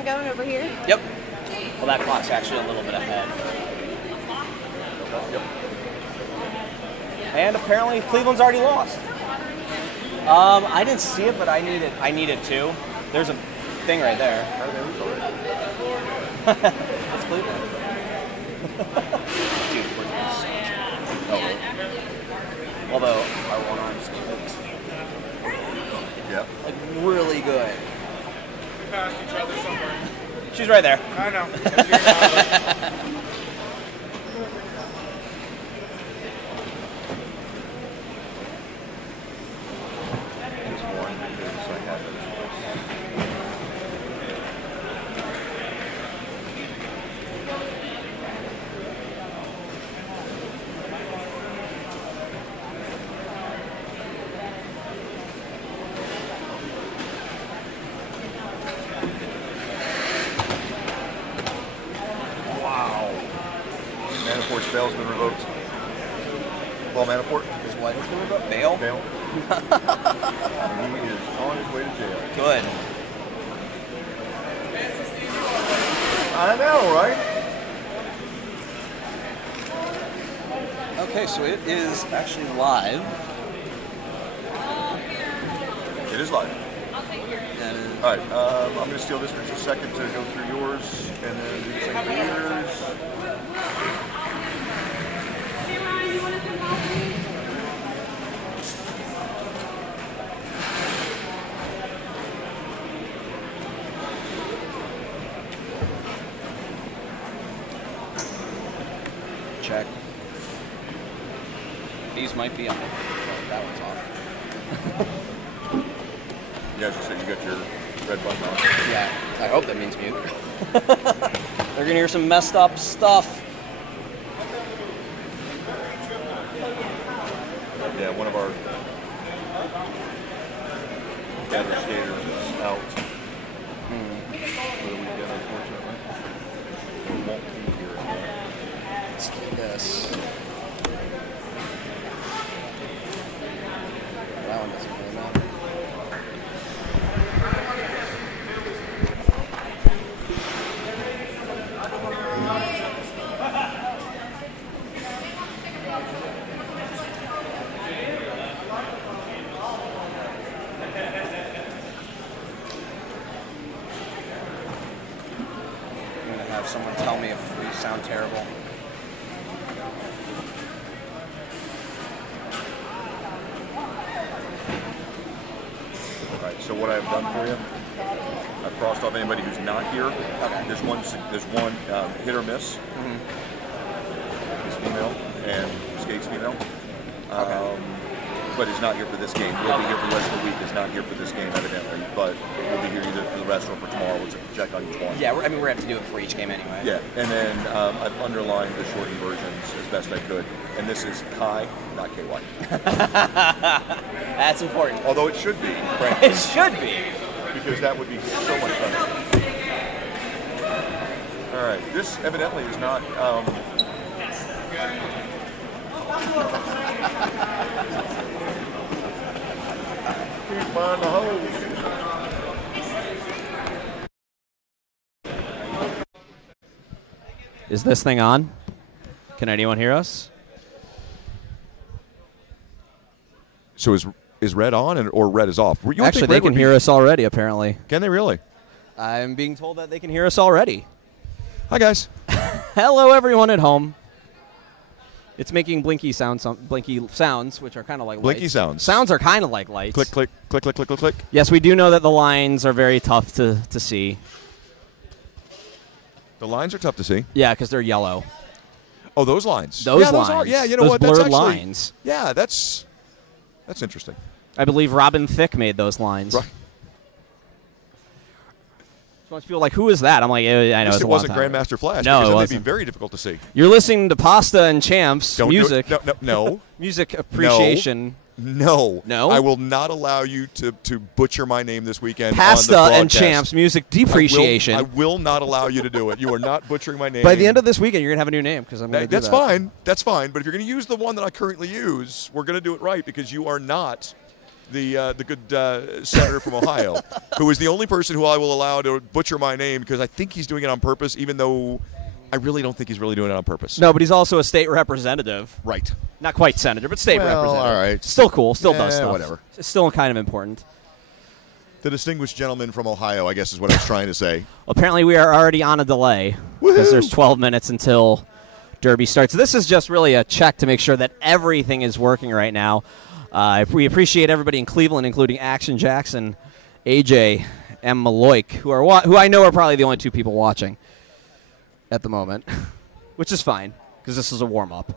time going over here? Yep. Well, that clock's actually a little bit ahead. Yep. And apparently Cleveland's already lost. I didn't see it, but I need it too. There's a thing right there. That's Cleveland. Dude, we're doing so much. Although our one arm looks like really good. We passed each other somewhere. She's right there. I know. Manafort's bail's been revoked. Paul Manafort is what? What's been revoked? Bail? Bail. He is on his way to jail. Good. I know, right? Okay, so it is actually live. It is live. I'll take yours. All right, I'm going to steal this for just a second to go through yours, and then do the same for yours. Hey, Ryan, you want to come help me? Check. These might be on. Oh, that one's off. Yeah, as you said, you got your red button on. Yeah, I hope that means mute. They're gonna hear some messed up stuff. Yeah, one of our better skaters is out for the weekend, unfortunately. We won't be here again. Let's do this. That one doesn't really matter. I'm gonna have someone tell me if we sound terrible. All right, so what I've done for you, I've crossed off anybody who's not here. Okay. There's one hit or miss. Is female and skates female. But is not here for this game. Will be here for the rest of the week. Is not here for this game, evidently. But we'll be here either for the rest or for tomorrow. We'll check on each one. Yeah, we're going to have to do it for each game anyway. Yeah, and then I've underlined the shortened versions as best I could. And this is Kai, not KY. That's important. Although it should be, frankly. It should be. Because that would be so much better. All right, this evidently is not... Find the hole. Is this thing on? Can anyone hear us? So is red on or red is off? Actually, they can hear us already, apparently. Can they really? I'm being told that they can hear us already. Hi, guys. Hello, everyone at home. It's making blinky sounds, which are kind of like Blinky lights. sounds. Sounds are kind of like lights. Click, click, click, click, click, click, click. Yes, we do know that the lines are very tough to see. The lines are tough to see. Yeah, because they're yellow. Oh, those lines. Those yeah, lines. Those are. Yeah, you know those what? Blurred That's actually, lines. Yeah, that's interesting. I believe Robin Thicke made those lines. Right. So most people are like, who is that? I'm like, I know. It wasn't Grandmaster Flash. No, because it then wasn't. They'd be very difficult to see. You're listening to Pasta and Champs music. No. Music appreciation. No. No? I will not allow you to butcher my name this weekend. Pasta on the and broadcast. Champs music depreciation. I will not allow you to do it. You are not butchering my name. By the end of this weekend, you're going to have a new name because I'm going to do That's that. fine. That's fine. But if you're going to use the one that I currently use, we're going to do it right because you are not the good senator from Ohio, who is the only person who I will allow to butcher my name because I think he's doing it on purpose, even though I really don't think he's really doing it on purpose. No, but he's also a state representative. Right. Not quite senator, but state representative. All right. Still cool. Still does stuff. Whatever. It's still kind of important. The distinguished gentleman from Ohio, I guess, is what I was trying to say. Apparently, we are already on a delay because there's 12 minutes until Derby starts. This is just really a check to make sure that everything is working right now. We appreciate everybody in Cleveland, including Action Jackson, AJ, and Maloik, who I know are probably the only two people watching at the moment, which is fine because this is a warm-up.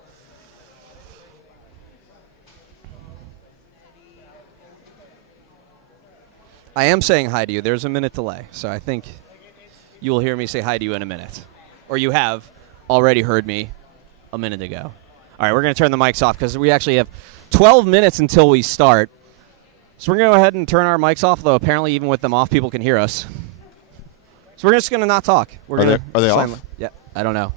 I am saying hi to you. There's a minute delay, so I think you will hear me say hi to you in a minute. Or you have already heard me a minute ago. All right, we're going to turn the mics off because we actually have 12 minutes until we start. So we're going to go ahead and turn our mics off, though apparently even with them off, people can hear us. So we're just going to not talk. Are they off? Yeah, I don't know.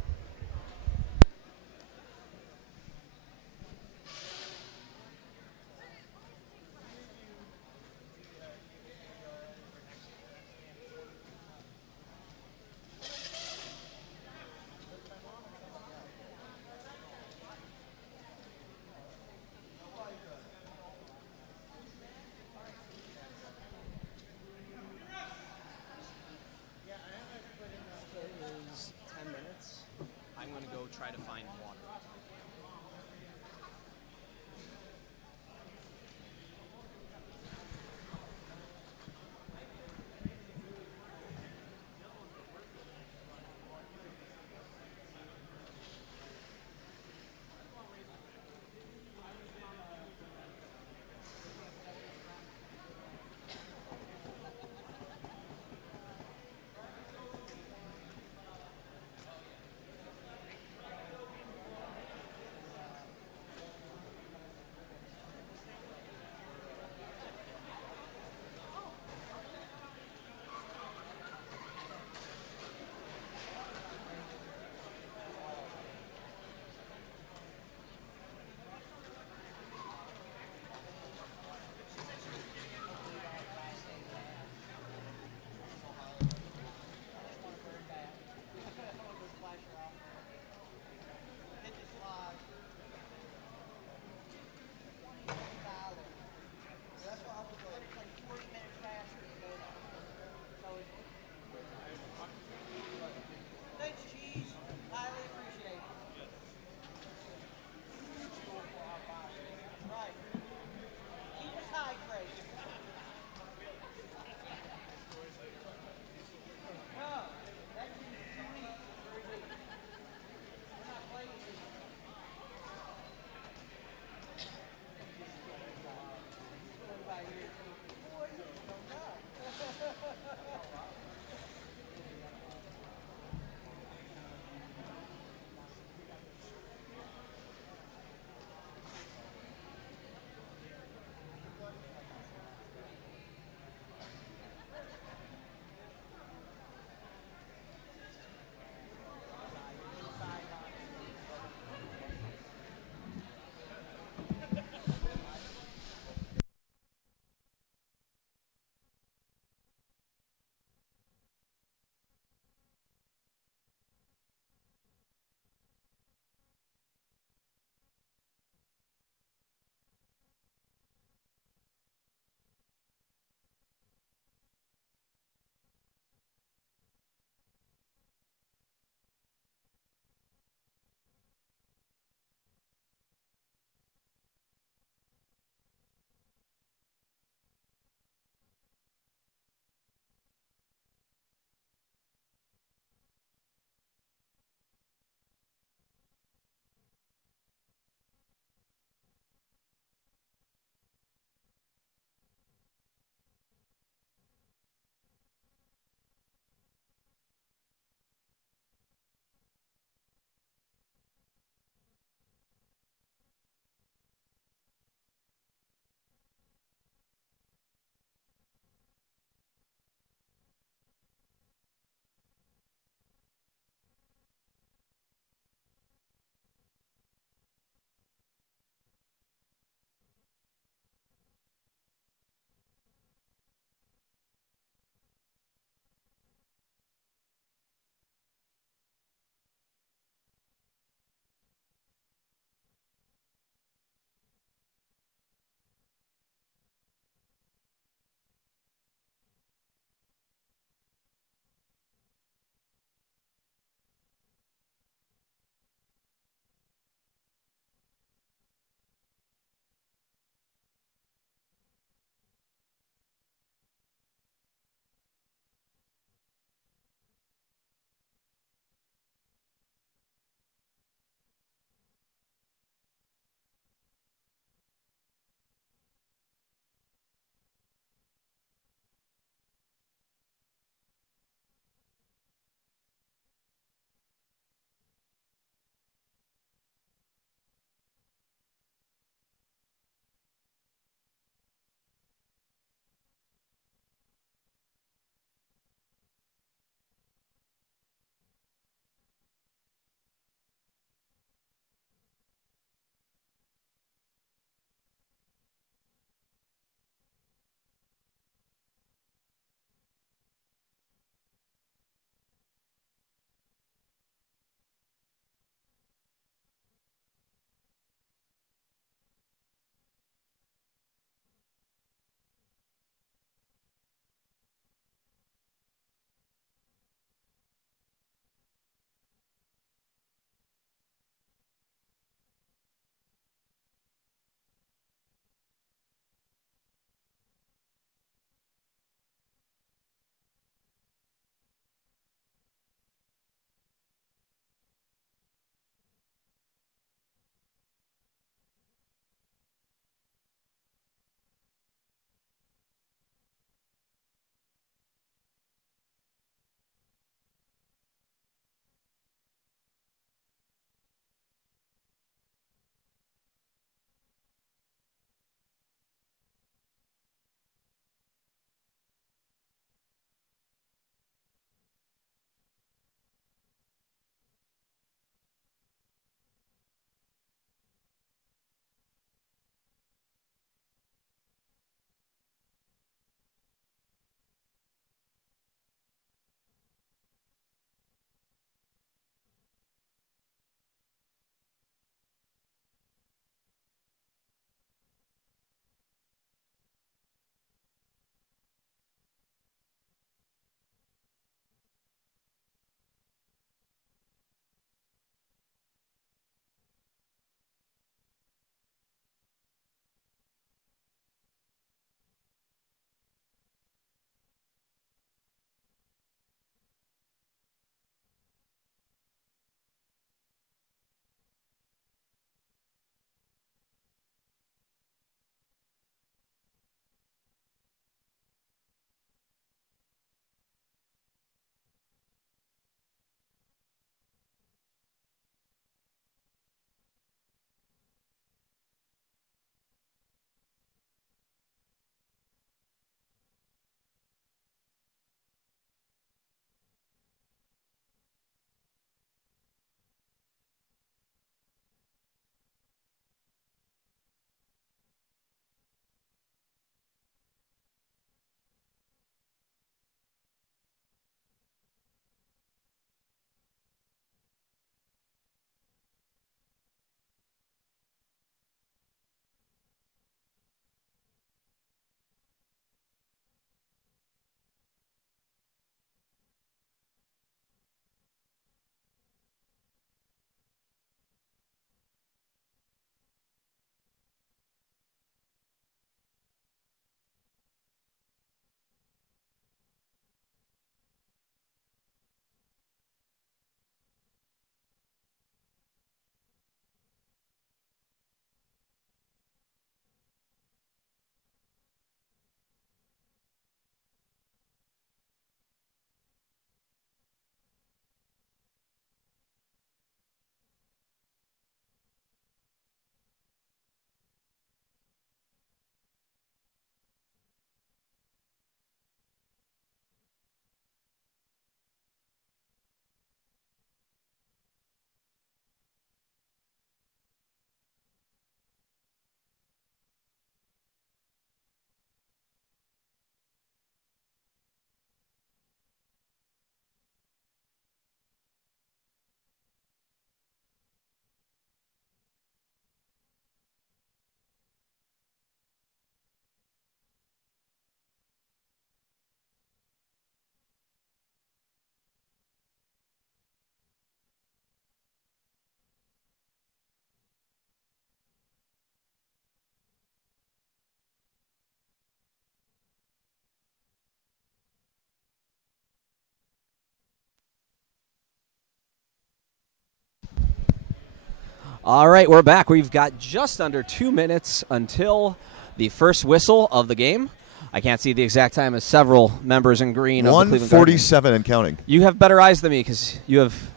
All right, we're back. We've got just under 2 minutes until the first whistle of the game. I can't see the exact time as several members in green of the Cleveland Guardians. 1:47 and counting. You have better eyes than me because you have...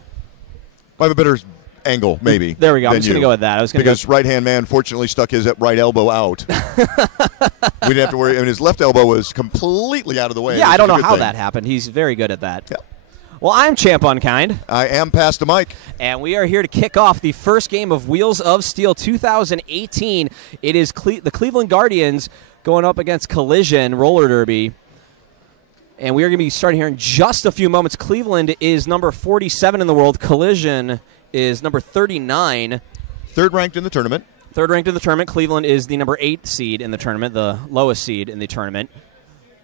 I have a better angle, maybe. There we go. I'm just going to go with that. Because right-hand man fortunately stuck his right elbow out. We didn't have to worry. I mean, his left elbow was completely out of the way. Yeah, I don't know how that happened. He's very good at that. Yeah. Well, I'm Champ Unkind. I am Pastor Mike. And we are here to kick off the first game of Wheels of Steel 2018. It is the Cleveland Guardians going up against Collision Roller Derby. And we are going to be starting here in just a few moments. Cleveland is number 47 in the world. Collision is number 39. Third ranked in the tournament. Third ranked in the tournament. Cleveland is the number 8 seed in the tournament, the lowest seed in the tournament.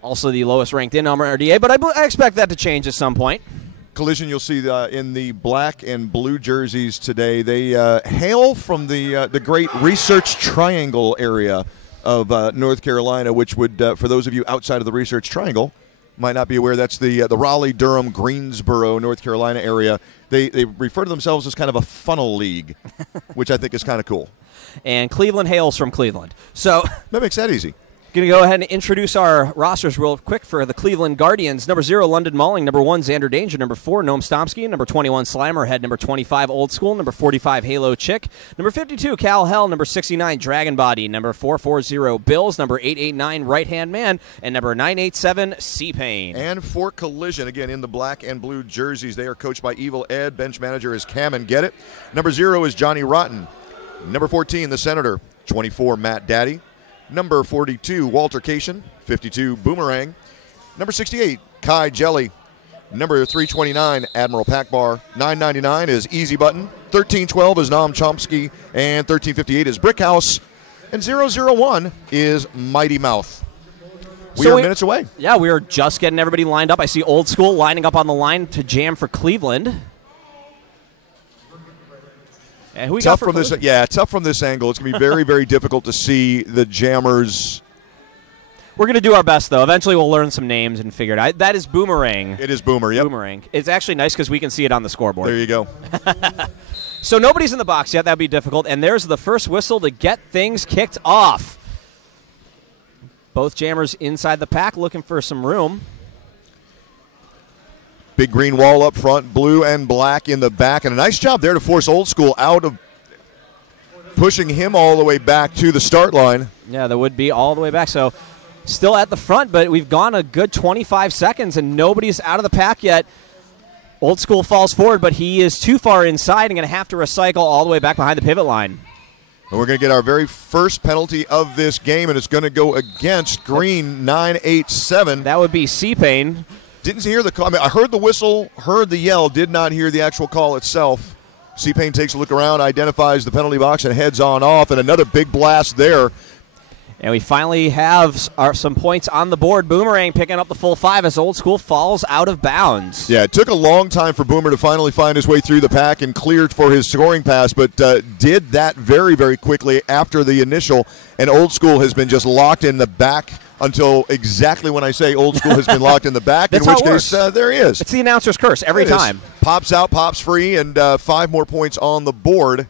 Also the lowest ranked in RDA, but I expect that to change at some point. Collision, you'll see in the black and blue jerseys today. They hail from the great Research Triangle area of North Carolina, which would, for those of you outside of the Research Triangle, might not be aware, that's the Raleigh, Durham, Greensboro, North Carolina area. They refer to themselves as kind of a funnel league, which I think is kind of cool. And Cleveland hails from Cleveland. So that makes that easy. Going to go ahead and introduce our rosters real quick for the Cleveland Guardians. Number 0, London Malling. Number 1, Xander Danger. Number 4, Noam Stomsky. Number 21, Slimerhead. Number 25, Old School. Number 45, Halo Chick. Number 52, Cal Hell. Number 69, Dragon Body. Number 440, Bills. Number 889, Right Hand Man. And number 987, C-Pain. And for Collision, again, in the black and blue jerseys, they are coached by Evil Ed. Bench manager is Cam and Get It. Number 0 is Johnny Rotten. Number 14, the Senator. 24, Matt Daddy. Number 42, Walter Cation. 52, Boomerang. Number 68, Kai Jelly. Number 329, Admiral Packbar. 999 is Easy Button. 1312 is Noam Chomsky. And 1358 is Brickhouse. And 001 is Mighty Mouth. We are minutes away. Yeah, we are just getting everybody lined up. I see Old School lining up on the line to jam for Cleveland. And who tough from this, tough from this angle. It's going to be very, very difficult to see the jammers. We're going to do our best, though. Eventually, we'll learn some names and figure it out. That is Boomerang. It is Boomer, yep. Boomerang. It's actually nice because we can see it on the scoreboard. There you go. So nobody's in the box yet. That'd be difficult. And there's the first whistle to get things kicked off. Both jammers inside the pack looking for some room. Big green wall up front, blue and black in the back. And a nice job there to force Old School out of pushing him all the way back to the start line. Yeah, that would be all the way back. So still at the front, but we've gone a good 25 seconds, and nobody's out of the pack yet. Old School falls forward, but he is too far inside and going to have to recycle all the way back behind the pivot line. And we're going to get our very first penalty of this game, and it's going to go against green 987. That would be C-Pain. Didn't hear the call. I mean, I heard the whistle, heard the yell, did not hear the actual call itself. C-Pain takes a look around, identifies the penalty box, and heads on off, and another big blast there. And we finally have some points on the board. Boomerang picking up the full 5 as Old School falls out of bounds. Yeah, it took a long time for Boomer to finally find his way through the pack and cleared for his scoring pass, but did that very, very quickly after the initial, and Old School has been just locked in the back until exactly when I say Old School has been locked in the back, in which case there he is. It's the announcer's curse every time. Pops out, pops free, and 5 more points on the board.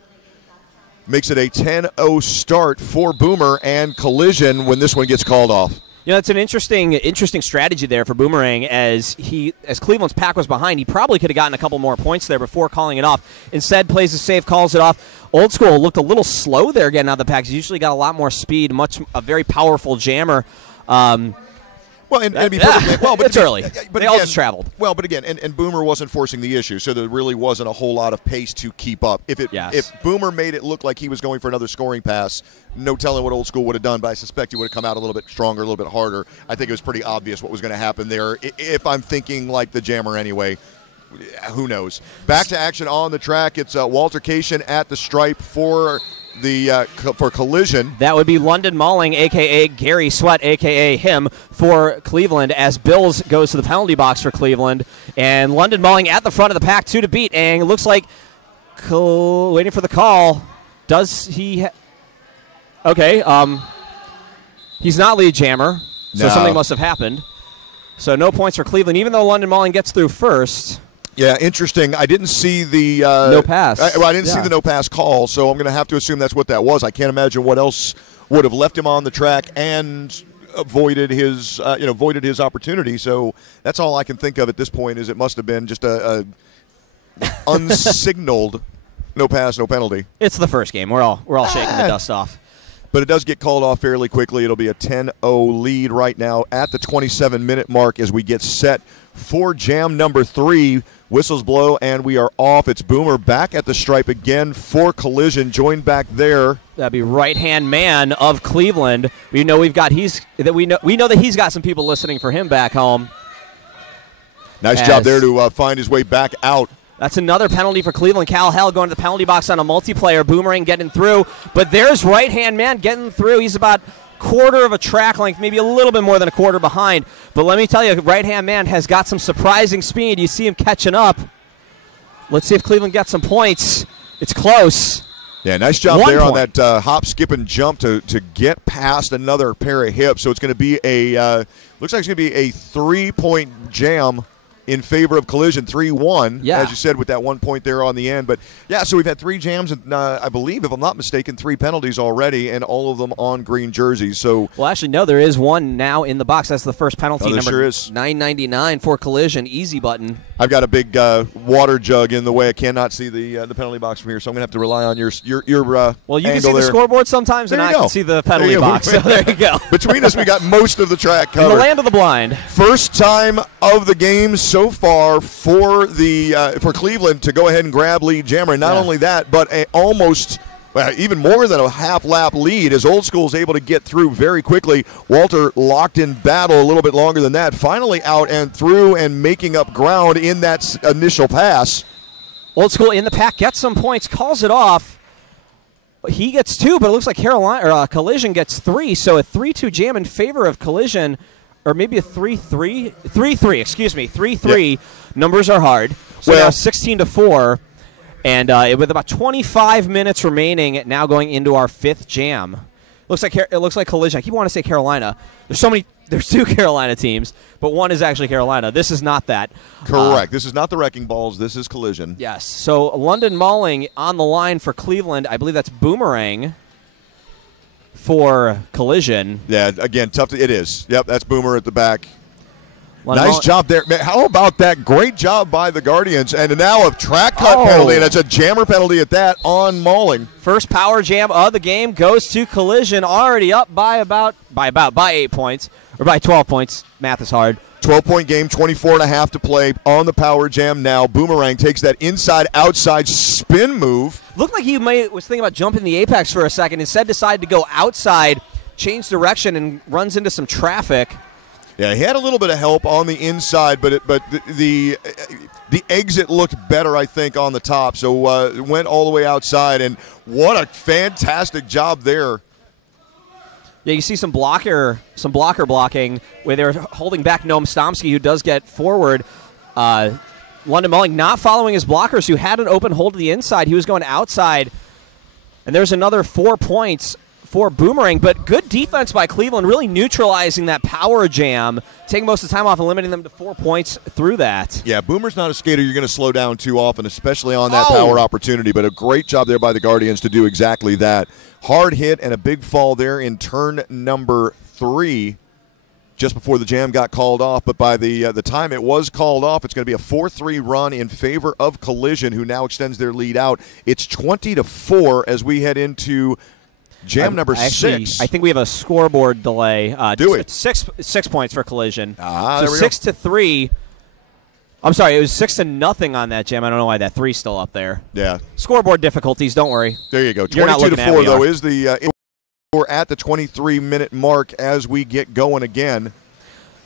Makes it a 10-0 start for Boomer and Collision when this one gets called off. You know, it's an interesting strategy there for Boomerang as Cleveland's pack was behind. He probably could have gotten a couple more points there before calling it off. Instead, plays it safe, calls it off. Old School looked a little slow there getting out of the pack. He's usually got a lot more speed, a very powerful jammer. Well, but it's early. But they all just traveled. Well, but again, and Boomer wasn't forcing the issue, so there really wasn't a whole lot of pace to keep up. If Boomer made it look like he was going for another scoring pass, no telling what Old School would have done, but I suspect he would have come out a little bit stronger, a little bit harder. I think it was pretty obvious what was going to happen there. If I'm thinking like the jammer anyway, who knows? Back to action on the track. It's Walter Cation at the stripe for Collision. That would be London Malling, a.k.a. Gary Sweat, a.k.a. him, for Cleveland, as Bills goes to the penalty box for Cleveland. And London Malling at the front of the pack, 2 to beat, and it looks like waiting for the call. Does he okay, he's not lead jammer, so something must have happened. So no points for Cleveland, even though London Malling gets through first. Yeah, interesting. I didn't see the No pass. I didn't see Yeah. the no pass call, so I'm going to have to assume that's what that was. I can't imagine what else would have left him on the track and voided his opportunity. So that's all I can think of at this point. Is it must have been just a unsignaled no pass, no penalty. It's the first game. We're all shaking the dust off. But it does get called off fairly quickly. It'll be a 10-0 lead right now at the 27-minute mark as we get set for jam number 3. Whistles blow, and we are off. It's Boomer back at the stripe again for Collision. Joined back there. That'd be right-hand man of Cleveland. We know we know that he's got some people listening for him back home. Nice job there to find his way back out. That's another penalty for Cleveland. Cal Hell going to the penalty box on a multiplayer. Boomerang getting through. But there's right-hand man getting through. He's about quarter of a track length, maybe a little bit more than a quarter behind. But let me tell you, right-hand man has got some surprising speed. You see him catching up. Let's see if Cleveland gets some points. It's close. Yeah, nice job 1 there point. on that hop, skip, and jump to get past another pair of hips. So it's going to be looks like it's going to be a 3-point jam in favor of Collision, 3-1, Yeah. as you said, with that 1 point there on the end. But, yeah, so we've had 3 jams and, I believe, if I'm not mistaken, 3 penalties already, and all of them on green jerseys. So, Well, actually, no, there is one now in the box. That's the first penalty, there number sure is. 999 for Collision. Easy button. I've got a big water jug in the way. I cannot see the penalty box from here, so I'm going to have to rely on your Well, you can angle see the there. scoreboard sometimes, There and you I go. can see the There penalty you go. box. So there you go. Between us, we got most of the track In the covered. land of the blind. First time of the game so far for for Cleveland to go ahead and grab lead jammer. And not Yeah. only that, but even more than a half-lap lead as Old School is able to get through very quickly. Walter locked in battle a little bit longer than that. Finally out and through and making up ground in that initial pass. Old School in the pack gets some points, calls it off. He gets 2, but it looks like Collision gets 3. So a 3-2 jam in favor of Collision, or maybe a 3-3. 3-3, excuse me, 3-3. Yep. Numbers are hard. So Well- now 16-4, and with about 25 minutes remaining, now going into our 5th jam. It looks like Collision. I keep wanting to say Carolina. There's 2 Carolina teams, but one is actually Carolina. This is not that. Correct. This is not the Wrecking Balls. This is Collision. Yes. So London Mauling on the line for Cleveland. I believe that's Boomerang for Collision. Yeah, again, tough. It is. Yep, that's Boomer at the back. London Nice Mauling- job there. Man, how about that? Great job by the Guardians. And now a track cut Oh. penalty, and it's a jammer penalty at that on Mauling. First power jam of the game goes to Collision, already up by 8 points, or by 12 points. Math is hard. 12-point game, 24.5 to play on the power jam now. Boomerang takes that inside-outside spin move. Looked like he was thinking about jumping the apex for a second. Instead, decided to go outside, change direction, and runs into some traffic. Yeah, he had a little bit of help on the inside, but the exit looked better, I think, on the top. So went all the way outside, and what a fantastic job there. Yeah, you see some blocker blocking where they're holding back Noam Stomsky, who does get forward. London Mauling not following his blockers, who had an open hold to the inside. He was going outside, and there's another 4 points for Boomerang, but good defense by Cleveland, really neutralizing that power jam, taking most of the time off and limiting them to 4 points through that. Yeah, Boomer's not a skater you're going to slow down too often, especially on that power opportunity, but a great job there by the Guardians to do exactly that. Hard hit and a big fall there in turn number 3 just before the jam got called off, but by the time it was called off, it's going to be a 4-3 run in favor of Collision, who now extends their lead out. It's 20-4 as we head into jam number 6. I think we have a scoreboard delay. Do we? It's 6 points for Collision. Ah, so there we go. 6-3. I'm sorry, it was 6-0 on that jam. I don't know why that 3's still up there. Yeah. Scoreboard difficulties, don't worry. There you go. You're not looking at 22-4, me, though, are. is the we're at the 23-minute mark as we get going again.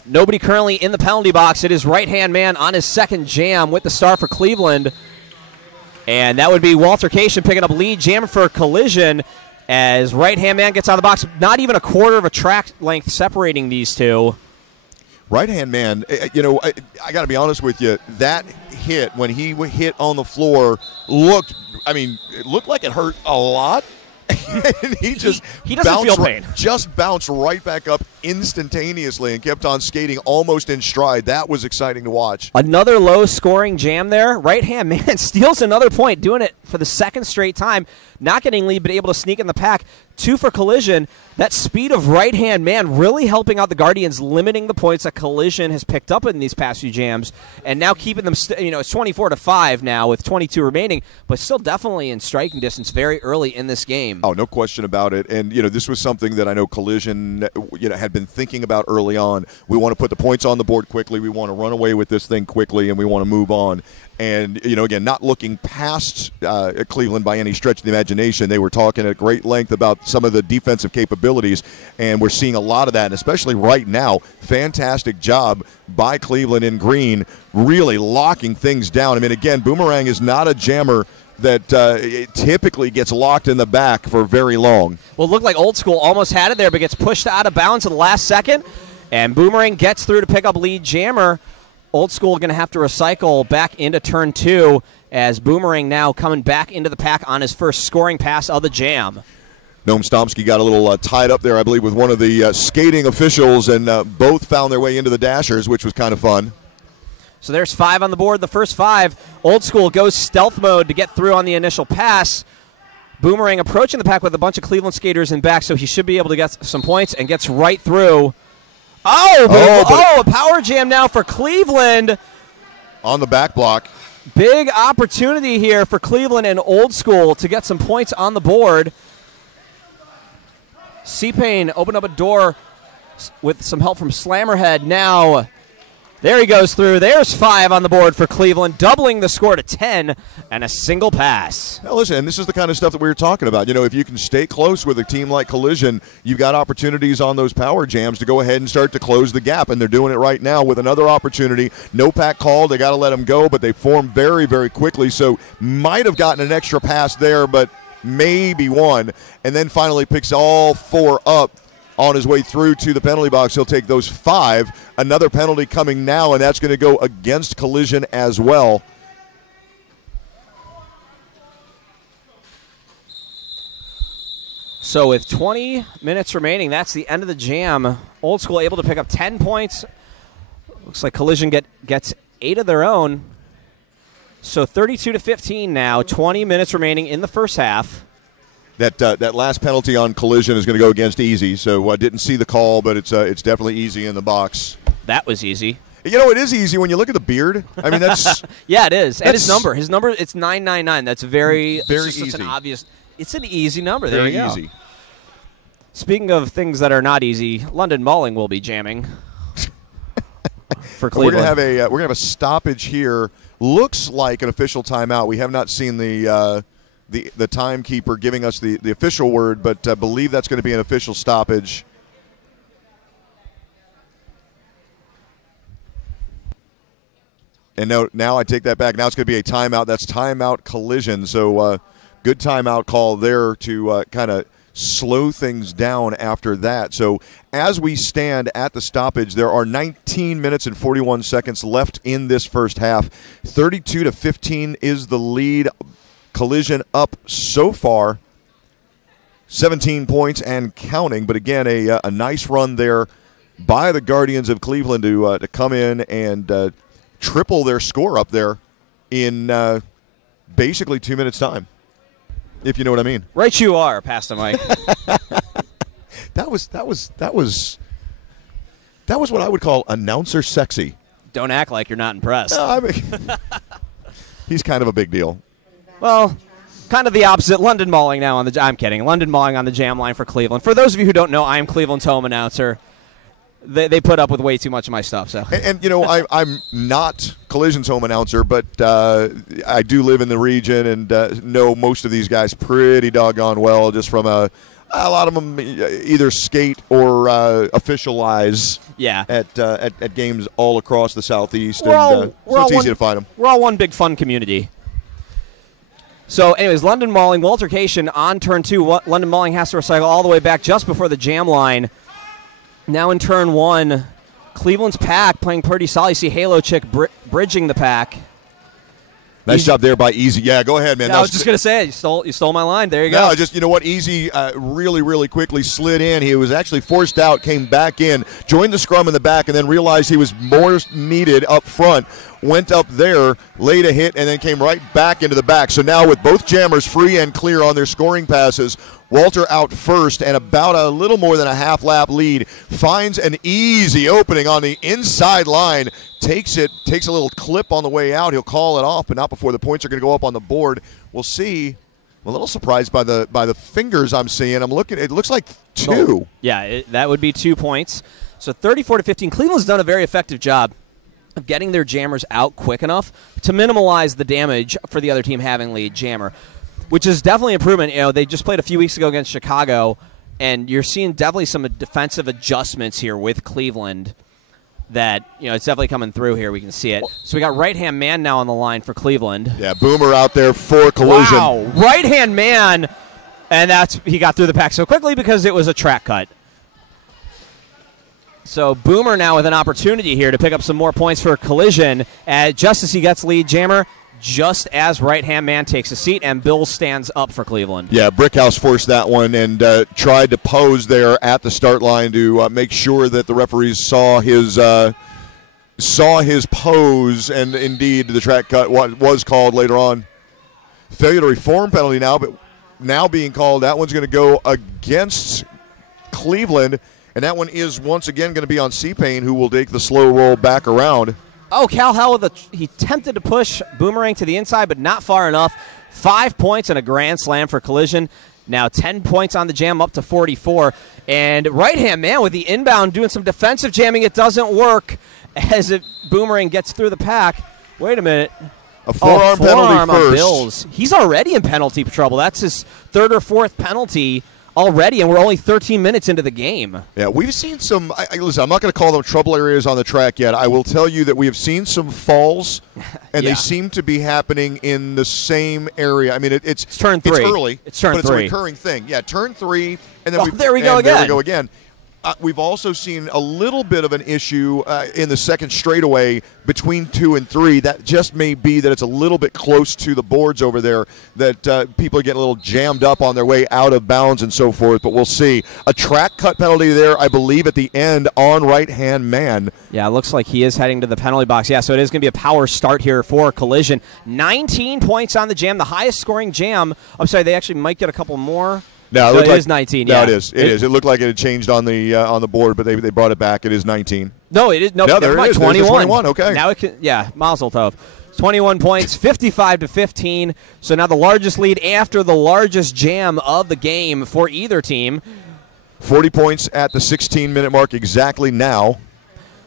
Nobody currently in the penalty box. It is right-hand man on his second jam with the star for Cleveland. And that would be Walter Cation picking up lead jam for Collision as right-hand man gets out of the box. Not even a quarter of a track length separating these two. Right-hand man, I got to be honest with you, that hit, when he hit on the floor, it looked like it hurt a lot. And he just he doesn't feel pain. Just bounced right back up instantaneously and kept on skating almost in stride. That was exciting to watch. Another low-scoring jam there. Right-hand man steals another point, doing it for the second straight time. Not getting lead, but able to sneak in the pack. 2 for Collision. That speed of right-hand man really helping out the Guardians, limiting the points that Collision has picked up in these past few jams, and now keeping them. It's 24-5 now with 22 remaining, but still definitely in striking distance very early in this game. Oh, no question about it. And this was something that I know Collision had been thinking about early on. We want to put the points on the board quickly. We want to run away with this thing quickly, and we want to move on. And, again, not looking past Cleveland by any stretch of the imagination. They were talking at great length about some of the defensive capabilities, and we're seeing a lot of that, and especially right now. Fantastic job by Cleveland in green, really locking things down. I mean, again, Boomerang is not a jammer that it typically gets locked in the back for very long. Well, it looked like Old School almost had it there, but gets pushed out of bounds at the last second, and Boomerang gets through to pick up lead jammer. Old School going to have to recycle back into turn 2 as Boomerang now coming back into the pack on his first scoring pass of the jam. Noam Stomsky got a little tied up there, I believe, with one of the skating officials, and both found their way into the dashers, which was kind of fun. So there's 5 on the board, the first 5. Old School goes stealth mode to get through on the initial pass. Boomerang approaching the pack with a bunch of Cleveland skaters in back, so he should be able to get some points and gets right through. A power jam now for Cleveland. On the back block. Big opportunity here for Cleveland and Old School to get some points on the board. C-Pain opened up a door with some help from Slammerhead. Now, there he goes through. There's 5 on the board for Cleveland, doubling the score to 10 and a single pass. Now listen, this is the kind of stuff that we were talking about. If you can stay close with a team like Collision, you've got opportunities on those power jams to go ahead and start to close the gap, and they're doing it right now with another opportunity. No pack call. They got to let them go, but they form very, very quickly, so might have gotten an extra pass there, but maybe one, and then finally picks all 4 up. On his way through to the penalty box, he'll take those 5. Another penalty coming now, and that's going to go against Collision as well. So with 20 minutes remaining, that's the end of the jam. Old School able to pick up 10 points. Looks like Collision gets 8 of their own. So 32-15 now, 20 minutes remaining in the first half. That last penalty on Collision is going to go against Easy, so I didn't see the call, but it's definitely Easy in the box. That was easy. It is easy when you look at the beard. I mean, that's yeah, it is. And his number, it's 999. That's very easy. It's an obvious. It's an easy number. There very you go. Easy. Speaking of things that are not easy, London Mauling will be jamming for Cleveland. We're gonna have a stoppage here. Looks like an official timeout. We have not seen the timekeeper giving us the official word, but I believe that's going to be an official stoppage. And now I take that back. Now it's going to be a timeout. That's timeout Collision. So good timeout call there to kind of slow things down after that. So as we stand at the stoppage, there are 19 minutes and 41 seconds left in this first half. 32-15 is the lead. Collision up so far, 17 points and counting. But again, a nice run there by the Guardians of Cleveland to come in and triple their score up there in basically 2 minutes' time, if you know what I mean. Right, you are, Pastor Mike. That was what I would call announcer sexy. Don't act like you're not impressed. No, I mean, he's kind of a big deal. Well, kind of the opposite. London Mauling now on the. I'm kidding. London Mauling on the jam line for Cleveland. For those of you who don't know, I am Cleveland's home announcer. They put up with way too much of my stuff. So, and I'm not Collision's home announcer, but I do live in the region and know most of these guys pretty doggone well. Just from a lot of them either skate or officialize. Yeah. At games all across the Southeast, so it's easy to find them. We're all one big fun community. So, anyways, London Mauling, altercation on turn 2. London Mauling has to recycle all the way back just before the jam line. Now in turn 1, Cleveland's pack playing pretty solid. You see Halo Chick bridging the pack. Nice job there by Easy. Yeah, go ahead, man. Yeah, I was just going to say, you stole my line. There you go. No, just, you know what, Easy really, really quickly slid in. He was actually forced out, came back in, joined the scrum in the back, and then realized he was more needed up front. Went up there, laid a hit, and then came right back into the back. So now with both jammers free and clear on their scoring passes, Walter out first and about a little more than a half-lap lead. Finds an easy opening on the inside line. Takes a little clip on the way out. He'll call it off, but not before the points are going to go up on the board. We'll see. I'm a little surprised by the fingers I'm seeing. I'm looking. It looks like 2. Yeah, that would be 2 points. So 34-15. Cleveland's done a very effective job of getting their jammers out quick enough to minimize the damage for the other team having lead jammer, which is definitely improvement. You know, they just played a few weeks ago against Chicago, and you're seeing definitely some defensive adjustments here with Cleveland that, you know, it's definitely coming through here. We can see it. So we got right-hand man now on the line for Cleveland. Yeah, Boomer out there for collision. Wow, right-hand man, and he got through the pack so quickly because it was a track cut. So Boomer now with an opportunity here to pick up some more points for collision, just as he gets lead jammer, just as right-hand man takes a seat, and Bill stands up for Cleveland. Yeah, Brickhouse forced that one and tried to pose there at the start line to make sure that the referees saw his pose, and indeed the track cut was called later on. Failure to reform penalty now, but now being called. That one's going to go against Cleveland, and that one is once again going to be on C-Payne, who will take the slow roll back around. Oh, Cal Hell he attempted to push Boomerang to the inside, but not far enough. 5 points and a grand slam for collision. Now 10 points on the jam, up to 44. And right-hand man with the inbound doing some defensive jamming. It doesn't work as Boomerang gets through the pack. Wait a minute. A forearm penalty on first. Bills. He's already in penalty trouble. That's his 3rd or 4th penalty already, and we're only 13 minutes into the game. Yeah, we've seen some. Listen, I'm not going to call them trouble areas on the track yet. I will tell you that we have seen some falls, and they seem to be happening in the same area. I mean, it's turn 3. It's early. It's turn 3. It's a recurring thing. Yeah, turn 3, and then there we go again. There we go again. We've also seen a little bit of an issue in the second straightaway between 2 and 3. That just may be that it's a little bit close to the boards over there, that people are getting a little jammed up on their way out of bounds and so forth, but we'll see. A track cut penalty there, I believe, at the end on right-hand man. Yeah, it looks like he is heading to the penalty box. Yeah, so it is going to be a power start here for collision. 19 points on the jam, the highest scoring jam. I'm sorry, they actually might get a couple more. No, it is 19. No, yeah, it is. It is. It looked like it had changed on the board, but they brought it back. It is 19. No, it is. No, there it is. 21. 21. Okay. Now it can. Yeah, Mazel Tov. 21 points, 55-15. So now the largest lead after the largest jam of the game for either team. 40 points at the 16-minute mark exactly now.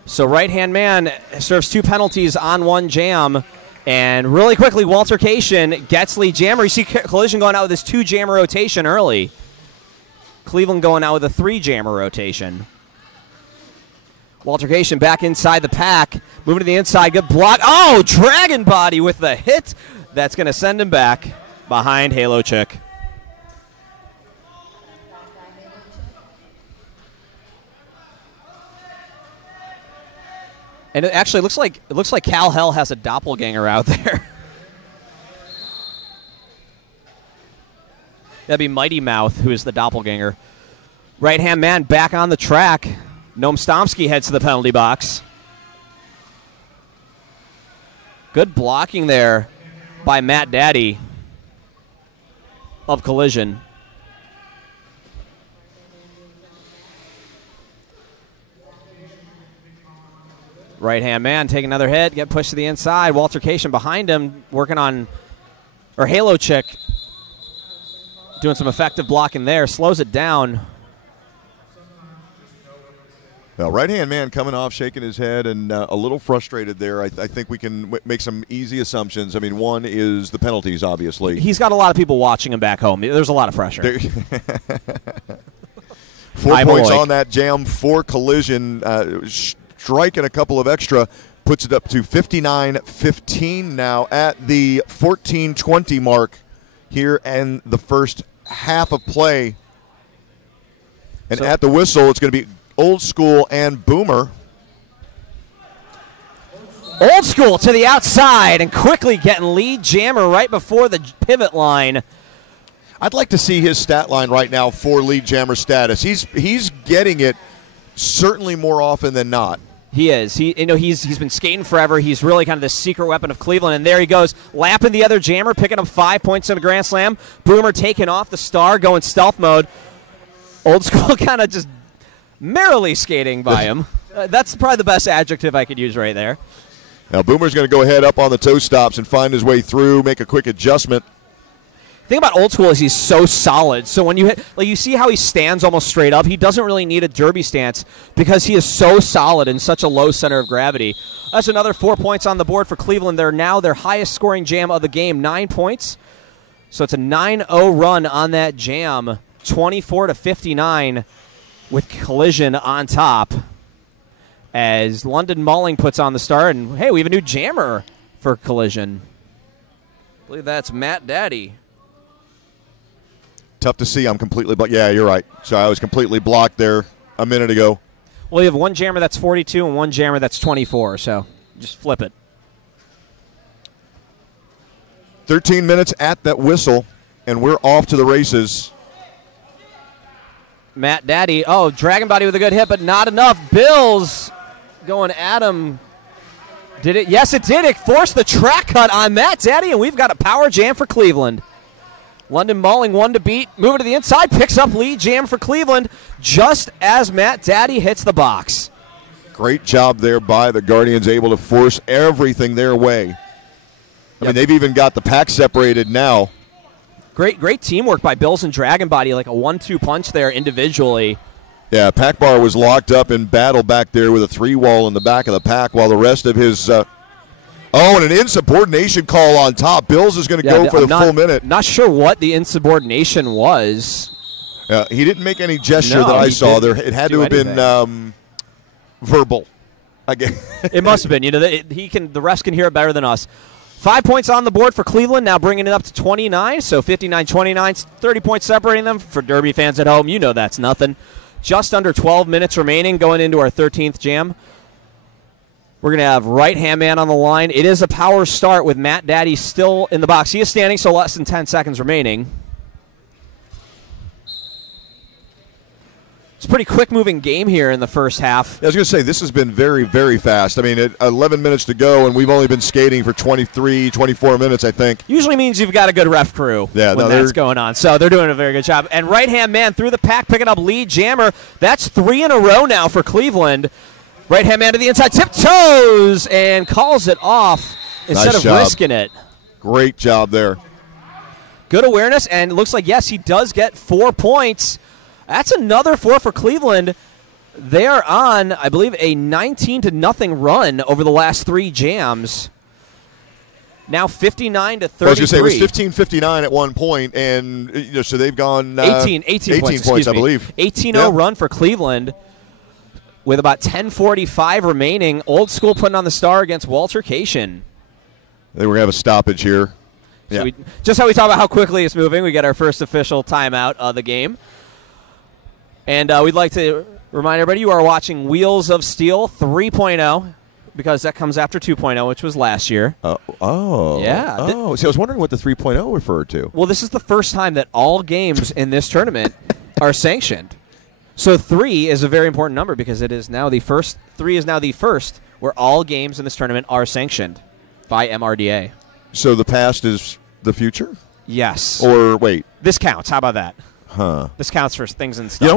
So right-hand man serves 2 penalties on 1 jam. And really quickly, Walter Cation gets lead jammer. You see Collision going out with his 2 jammer rotation early. Cleveland going out with a 3 jammer rotation. Walter Cation back inside the pack. Moving to the inside. Good block. Oh, Dragon Body with the hit. That's going to send him back behind Halo Chick. And it actually looks like Cal Hell has a doppelganger out there. That'd be Mighty Mouth, who is the doppelganger. Right-hand man back on the track. Noam Stomsky heads to the penalty box. Good blocking there by Matt Daddy of Collision. Right-hand man, take another hit, get pushed to the inside. Walter Cation behind him, working on, or Halo Chick, doing some effective blocking there, slows it down. Well, right-hand man coming off, shaking his head, and a little frustrated there. I think we can make some easy assumptions. I mean, one is the penalties, obviously. He's got a lot of people watching him back home. There's a lot of pressure. 4 points on that jam for Collision. Striking a couple of extra, puts it up to 59-15 now at the 14-20 mark here in the first half of play. And at the whistle, it's going to be Old School and Boomer. Old School to the outside and quickly getting lead jammer right before the pivot line. I'd like to see his stat line right now for lead jammer status. He's getting it certainly more often than not. He is. He's been skating forever. He's really kind of the secret weapon of Cleveland. And there he goes, lapping the other jammer, picking up 5 points in a grand slam. Boomer taking off the star, going stealth mode. Old School kind of just merrily skating by him. That's probably the best adjective I could use right there. Now Boomer's going to go ahead up on the toe stops and find his way through, make a quick adjustment. The thing about Old School is he's so solid. So when you hit, like, you see how he stands almost straight up. He doesn't really need a derby stance because he is so solid in such a low center of gravity. That's another 4 points on the board for Cleveland. They're now their highest scoring jam of the game, 9 points. So it's a 9-0 run on that jam, 24-59 with Collision on top. As London Malling puts on the star, and hey, we have a new jammer for Collision. I believe that's Matt Daddy. Tough to see. I'm completely blocked. Yeah, you're right. So I was completely blocked there a minute ago. Well, you have one jammer that's 42 and one jammer that's 24, so just flip it. 13 minutes at that whistle, and we're off to the races. Matt Daddy, Dragon Body with a good hit, but not enough. Bills going at him. Did it? Yes, it did. It forced the track cut on Matt Daddy, and we've got a power jam for Cleveland. London Malling, one to beat, moving to the inside, picks up lead jam for Cleveland just as Matt Daddy hits the box. Great job there by the Guardians, able to force everything their way. I mean, they've even got the pack separated now. Great teamwork by Bills and Dragon Body, like a 1-2 punch there individually. Yeah, Pack Bar was locked up in battle back there with a 3-wall in the back of the pack while the rest of his and an insubordination call on top. Bills is going to go for the full minute. Not sure what the insubordination was. He didn't make any gesture that I saw there. It had to have been verbal. It must have been. The refs can hear it better than us. 5 points on the board for Cleveland, now bringing it up to 29, so 59-29, 30 points separating them. For Derby fans at home, that's nothing. Just under 12 minutes remaining going into our 13th jam. We're going to have right-hand man on the line. It is a power start with Matt Daddy still in the box. He is standing, so less than 10 seconds remaining. It's a pretty quick-moving game here in the first half. I was going to say, this has been very, very fast. I mean, 11 minutes to go, and we've only been skating for 23, 24 minutes, I think. Usually means you've got a good ref crew when that's going on. So they're doing a very good job. And right-hand man through the pack, picking up lead jammer. That's 3 in a row now for Cleveland. Right-hand man to the inside, tiptoes, and calls it off instead of risking it. Great job there. Good awareness, and it looks like, yes, he does get 4 points. That's another 4 for Cleveland. They are on, I believe, a 19-0 run over the last 3 jams. Now 59-33. I was going to say it was 15-59 at one point, and so they've gone 18 points, I believe. 18-0 run for Cleveland with about 10:45 remaining. Old School putting on the star against Walter Cation. They were going to have a stoppage here. So just how we talk about how quickly it's moving, we get our first official timeout of the game. And we'd like to remind everybody you are watching Wheels of Steel 3.0 because that comes after 2.0, which was last year. Yeah. See, I was wondering what the 3.0 referred to. Well, this is the first time that all games in this tournament are sanctioned. So 3 is a very important number because it is now the first. 3 is now the first where all games in this tournament are sanctioned by MRDA. So the past is the future? Yes. Or wait. This counts. How about that? Huh. This counts for things and stuff.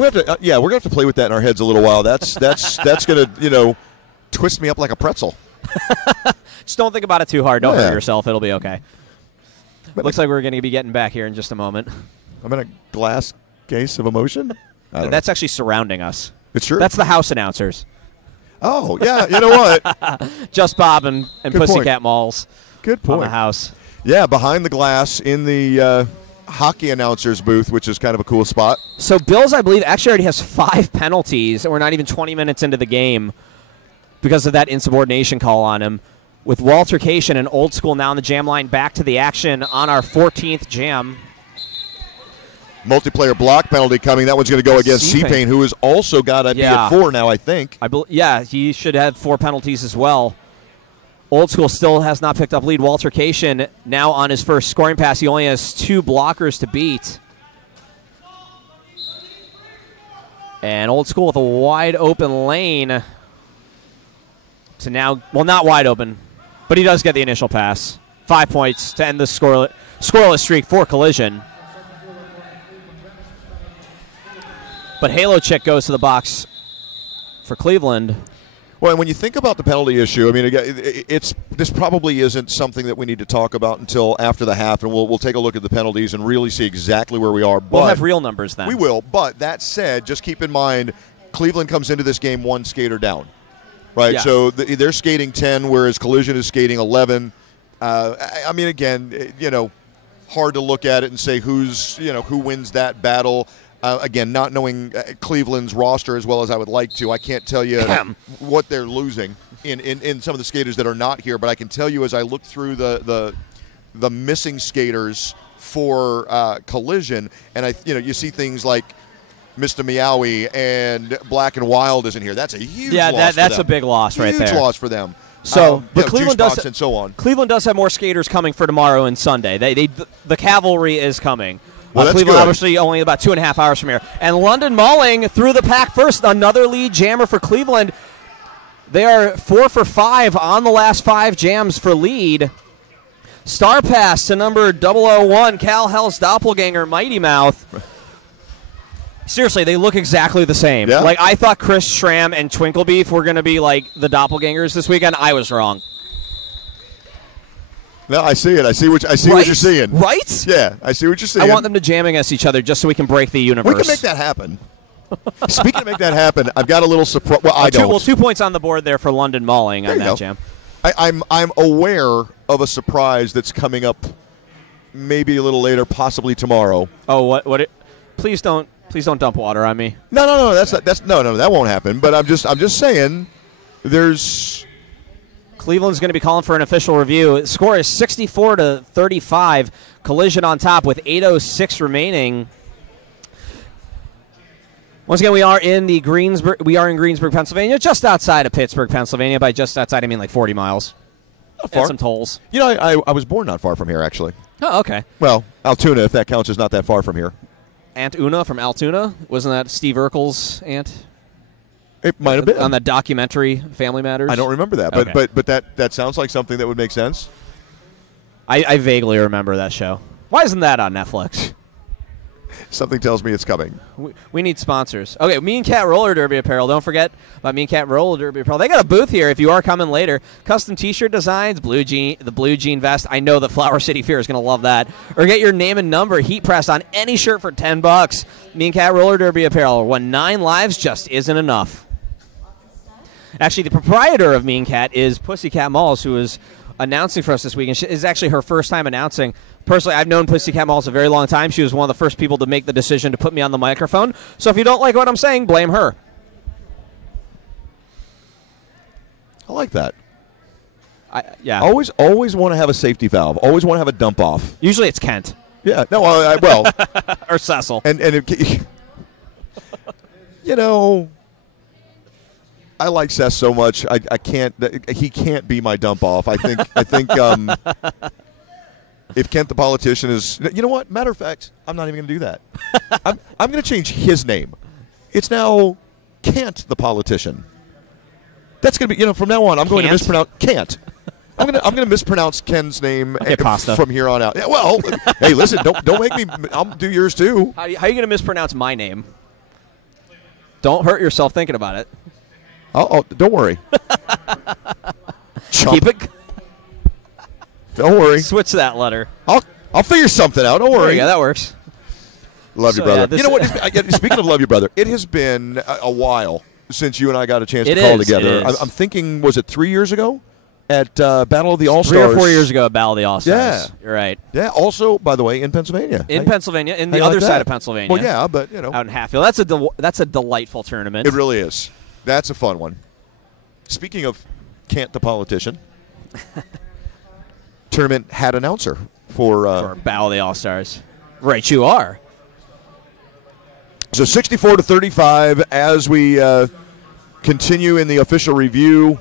Yeah, we're gonna have to play with that in our heads a little while. That's gonna twist me up like a pretzel. Just don't think about it too hard. Don't hurt yourself. It'll be okay. Looks like we're going to be getting back here in just a moment. I'm in a glass case of emotion. That's actually surrounding us. It's true. That's the house announcers. Oh yeah, you know what? Just Bob and Pussycat Malls. Good point. On the house. Yeah, behind the glass in the hockey announcers booth, which is kind of a cool spot. So Bills, I believe, actually already has 5 penalties, and we're not even 20 minutes into the game because of that insubordination call on him. With Walter Cation and Old School now on the jam line, back to the action on our 14th jam. Multiplayer block penalty coming. That one's going to go against C-Pain, who has also got to be at 4 now, I think. He should have 4 penalties as well. Old School still has not picked up lead. Walter Cation now on his first scoring pass. He only has 2 blockers to beat. And Old School with a wide open lane to now, well, not wide open, but he does get the initial pass. 5 points to end the scoreless streak for Collision. But Halo Chick goes to the box for Cleveland. Well, and when you think about the penalty issue, I mean, this probably isn't something that we need to talk about until after the half, and we'll take a look at the penalties and really see exactly where we are. But we'll have real numbers then. We will, but that said, just keep in mind, Cleveland comes into this game 1 skater down, right? Yeah. So they're skating 10, whereas Collision is skating 11. I mean, again, hard to look at it and say who wins that battle. Again, not knowing Cleveland's roster as well as I would like to, I can't tell you what they're losing in some of the skaters that are not here. But I can tell you as I look through the missing skaters for Collision, and you see things like Mr. Meowie and Black and Wild isn't here. That's a huge loss. That's a big loss right there. Huge loss for them. So, but Cleveland does, and so on. Cleveland does have more skaters coming for tomorrow and Sunday. The cavalry is coming. Well, that's Cleveland good. obviously only about 2.5 hours from here. And London Mulling through the pack first, another lead jammer for Cleveland. They are 4 for 5 on the last 5 jams for lead. Star pass to number 001, Cal Hell's doppelganger, Mighty Mouth. Seriously, they look exactly the same. Yeah. Like, I thought Chris Schramm and Twinklebeef were going to be like the doppelgangers this weekend. I was wrong. No, I see it. I see what you're seeing. Right? Yeah, I see what you're seeing. I want them to jam against each other just so we can break the universe. We can make that happen. Speaking of make that happen, I've got a little surprise. Well, I don't. 2 points on the board there for London Mulling on that jam. I'm aware of a surprise that's coming up, maybe a little later, possibly tomorrow. Oh, what? Please don't dump water on me. No. That won't happen. But I'm just saying, there's. Cleveland's going to be calling for an official review. The score is 64-35. Collision on top with 8:06 remaining. Once again, we are in Greensburg, Pennsylvania, just outside of Pittsburgh, Pennsylvania. By just outside, I mean like 40 miles. Not far. And some tolls. I was born not far from here, actually. Oh, okay. Well, Altoona, if that counts, is not that far from here. Aunt Una from Altoona? Wasn't that Steve Urkel's aunt? It might have been on the documentary Family Matters. I don't remember that, but that sounds like something that would make sense. I vaguely remember that show. Why isn't that on Netflix? Something tells me it's coming. We need sponsors. Okay, Mean Cat Roller Derby Apparel. Don't forget about Mean Cat Roller Derby Apparel. They got a booth here if you are coming later. Custom T-shirt designs, the blue jean vest. I know the Flower City Fear is going to love that. Or get your name and number heat pressed on any shirt for $10. Mean Cat Roller Derby Apparel. When 9 lives just isn't enough. Actually, the proprietor of Mean Cat is Pussycat Malls, who is announcing for us this week. And is actually her first time announcing. Personally, I've known Pussycat Malls a very long time. She was one of the first people to make the decision to put me on the microphone. So if you don't like what I'm saying, blame her. I like that. Yeah. Always want to have a safety valve. Always want to have a dump off. Usually it's Kent. Yeah. No. Well. Or Cecil. And I like Seth so much. I can't. He can't be my dump off. I think. If Kent the politician is, you know what? Matter of fact, I'm not even going to do that. I'm going to change his name. It's now Kent the politician. That's going to be, from now on, I'm going to mispronounce Kent. I'm going to mispronounce Ken's name from here on out. Yeah, well, hey, listen, don't make me. I'll do yours too. How are you going to mispronounce my name? Don't hurt yourself thinking about it. Oh, don't worry. Keep it. Don't worry. Switch that letter. I'll figure something out. Don't worry. Yeah, that works. Love you, brother. You know what? Speaking of love you, brother, it has been a while since you and I got a chance to call together. I'm thinking, was it 3 years ago at Battle of the All-Stars? 3 or 4 years ago at Battle of the All-Stars. Yeah. You're right. Yeah, also, by the way, in Pennsylvania. In the other side of Pennsylvania. Well, yeah, but, out in Hatfield. That's a delightful tournament. It really is. That's a fun one. Speaking of Kent the politician, tournament had announcer for Battle of the All-Stars. Right, you are. So 64-35 as we continue in the official review.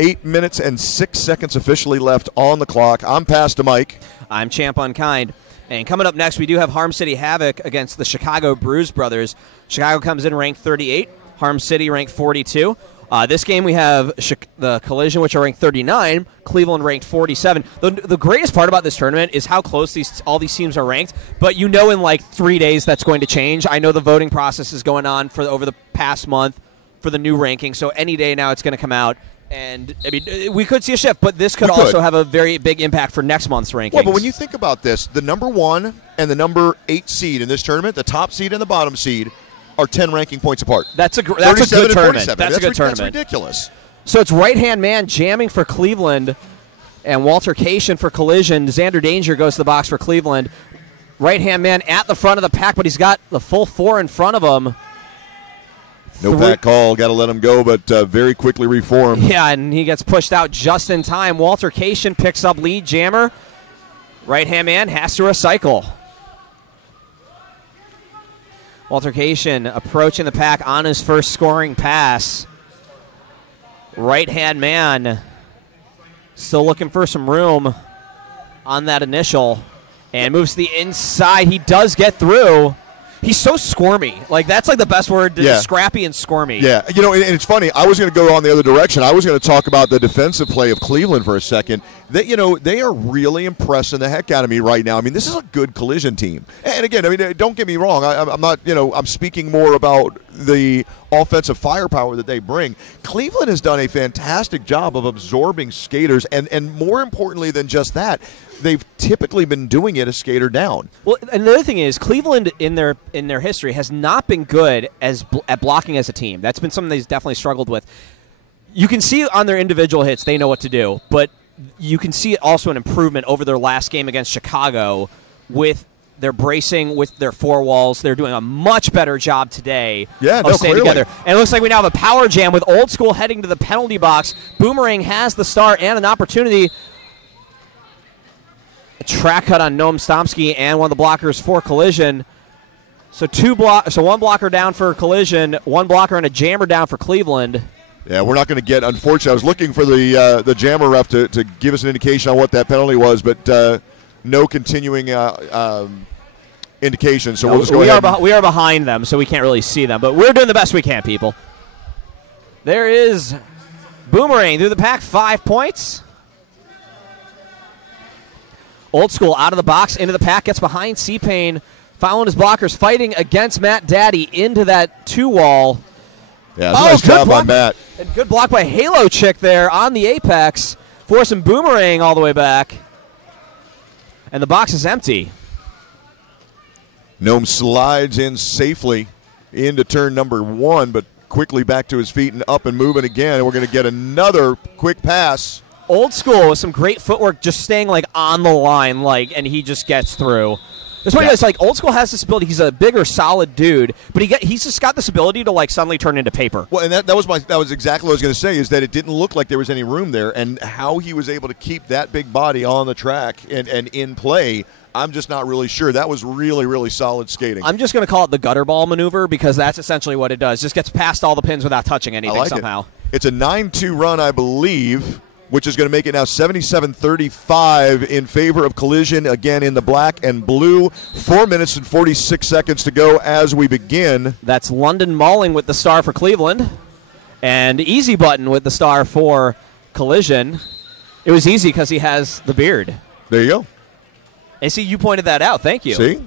8 minutes and 6 seconds officially left on the clock. I'm Pastor Mike. I'm Champ Unkind. And coming up next, we do have Harm City Havoc against the Chicago Bruise Brothers. Chicago comes in ranked 38, Harm City ranked 42. This game we have the Collision, which are ranked 39, Cleveland ranked 47. The greatest part about this tournament is how close all these teams are ranked, but you know in like 3 days that's going to change. I know the voting process is going on over the past month for the new ranking, so any day now it's going to come out. And, I mean, we could see a shift, but this could also have a very big impact for next month's rankings. Well, but when you think about this, the number 1 and the number 8 seed in this tournament, the top seed and the bottom seed, are 10 ranking points apart. That's a good tournament. That's ridiculous. So it's right-hand man jamming for Cleveland and Walter Cation for Collision. Xander Danger goes to the box for Cleveland. Right-hand man at the front of the pack, but he's got the full 4 in front of him. No pack call. Got to let him go, but very quickly reform. Yeah, and he gets pushed out just in time. Walter Cation picks up lead jammer. Right-hand man has to recycle. Walter Cation approaching the pack on his first scoring pass. Right-hand man still looking for some room on that initial and moves to the inside. He does get through. He's so squirmy. Like, that's like the best word, scrappy and squirmy. Yeah, you know, and it's funny. I was going to go on the other direction. I was going to talk about the defensive play of Cleveland for a second. They are really impressing the heck out of me right now. I mean, this is a good Collision team. And again, I mean, don't get me wrong. I'm not, I'm speaking more about the offensive firepower that they bring. Cleveland has done a fantastic job of absorbing skaters, and more importantly than just that, they've typically been doing it a skater down. Well, and the other thing is, Cleveland in their history has not been good at blocking as a team. That's been something they've definitely struggled with. You can see on their individual hits they know what to do, but you can see also an improvement over their last game against Chicago with their bracing, with their four walls. They're doing a much better job today of staying together. And it looks like we now have a power jam with Old School heading to the penalty box. Boomerang has the start and an opportunity. A track cut on Noam Stomsky and one of the blockers for Collision. So one blocker down for Collision, one blocker and a jammer down for Cleveland. Yeah, we're not going to get, unfortunately, I was looking for the jammer ref to give us an indication on what that penalty was, but no continuing indication. So we'll just go ahead. We are behind them, so we can't really see them, but we're doing the best we can, people. There is Boomerang through the pack, 5 points. Old School out of the box, into the pack, gets behind C-Pain, following his blockers, fighting against Matt Daddy into that 2-wall. Yeah, nice job by Matt. And good block by Halo Chick there on the apex, forcing Boomerang all the way back. And the box is empty. Noam slides in safely into turn number 1, but quickly back to his feet and up and moving again. And we're going to get another quick pass. Old School with some great footwork, just staying like on the line, and he just gets through. That's what he does. Like, Old School has this ability. He's a bigger, solid dude, but he's just got this ability to like suddenly turn into paper. Well, and that was exactly what I was going to say. Is that it didn't look like there was any room there, and how he was able to keep that big body on the track and in play. I'm just not really sure. That was really, really solid skating. I'm just going to call it the gutter ball maneuver because that's essentially what it does. Just gets past all the pins without touching anything somehow. It's a 9-2 run, I believe, which is going to make it now 77-35 in favor of Collision, again in the black and blue. 4 minutes and 46 seconds to go as we begin. That's London Mauling with the star for Cleveland, and Easy Button with the star for Collision. It was easy because he has the beard. There you go. And see, you pointed that out. Thank you. See?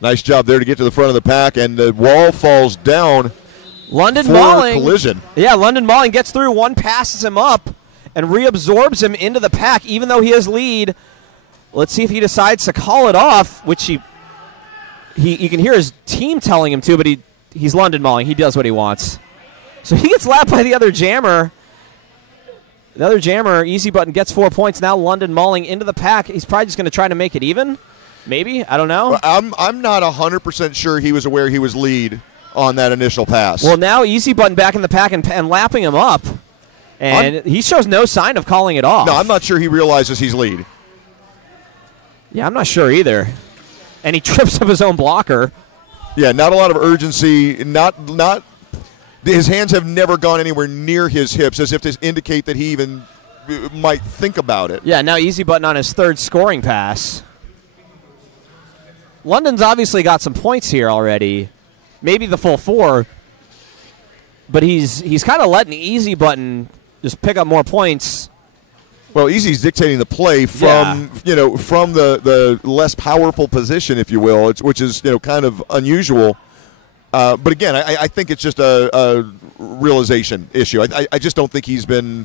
Nice job there to get to the front of the pack, and the wall falls down London for Mauling. Collision. Yeah, London Mauling gets through. One passes him up and reabsorbs him into the pack, even though he has lead. Let's see if he decides to call it off, which he can hear his team telling him to, but he's London Mauling. He does what he wants. So he gets lapped by the other jammer. The other jammer, Easy Button, gets 4 points. Now London Mauling into the pack. He's probably just going to try to make it even. Maybe. I don't know. I'm not 100% sure he was aware he was lead on that initial pass. Well, now Easy Button back in the pack and lapping him up. And he shows no sign of calling it off. No, I'm not sure he realizes he's lead. Yeah, I'm not sure either. And he trips up his own blocker. Yeah, not a lot of urgency. Didn't his hands have never gone anywhere near his hips, as if to indicate that he even might think about it. Yeah, now easy button on his third scoring pass. London's obviously got some points here already. Maybe the full 4. But he's kind of letting easy button just pick up more points. Well, Easy's dictating the play from from the less powerful position, if you will, which is kind of unusual. But again, I think it's just a realization issue. I just don't think he's been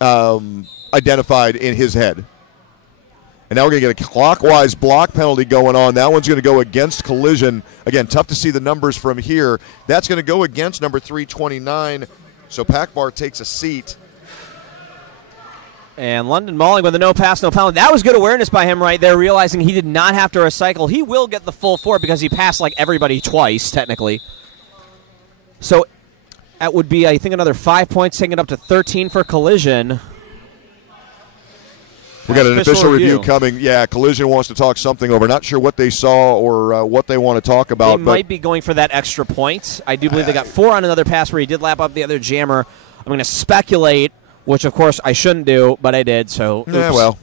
identified in his head. And now we're going to get a clockwise block penalty going on. That one's going to go against Collision. Again, tough to see the numbers from here. That's going to go against number 329. So Pakbar takes a seat. And London Malling with a no pass, no penalty. That was good awareness by him right there, realizing he did not have to recycle. He will get the full 4 because he passed like everybody twice, technically. So that would be, I think, another 5 points, taking it up to 13 for Collision. We got an official review coming. Yeah, Collision wants to talk something over. Not sure what they saw or what they want to talk about. They might be going for that extra point. I do believe they got 4 on another pass where he did lap up the other jammer. I'm going to speculate, which of course I shouldn't do, but I did. So oops. Yeah, well,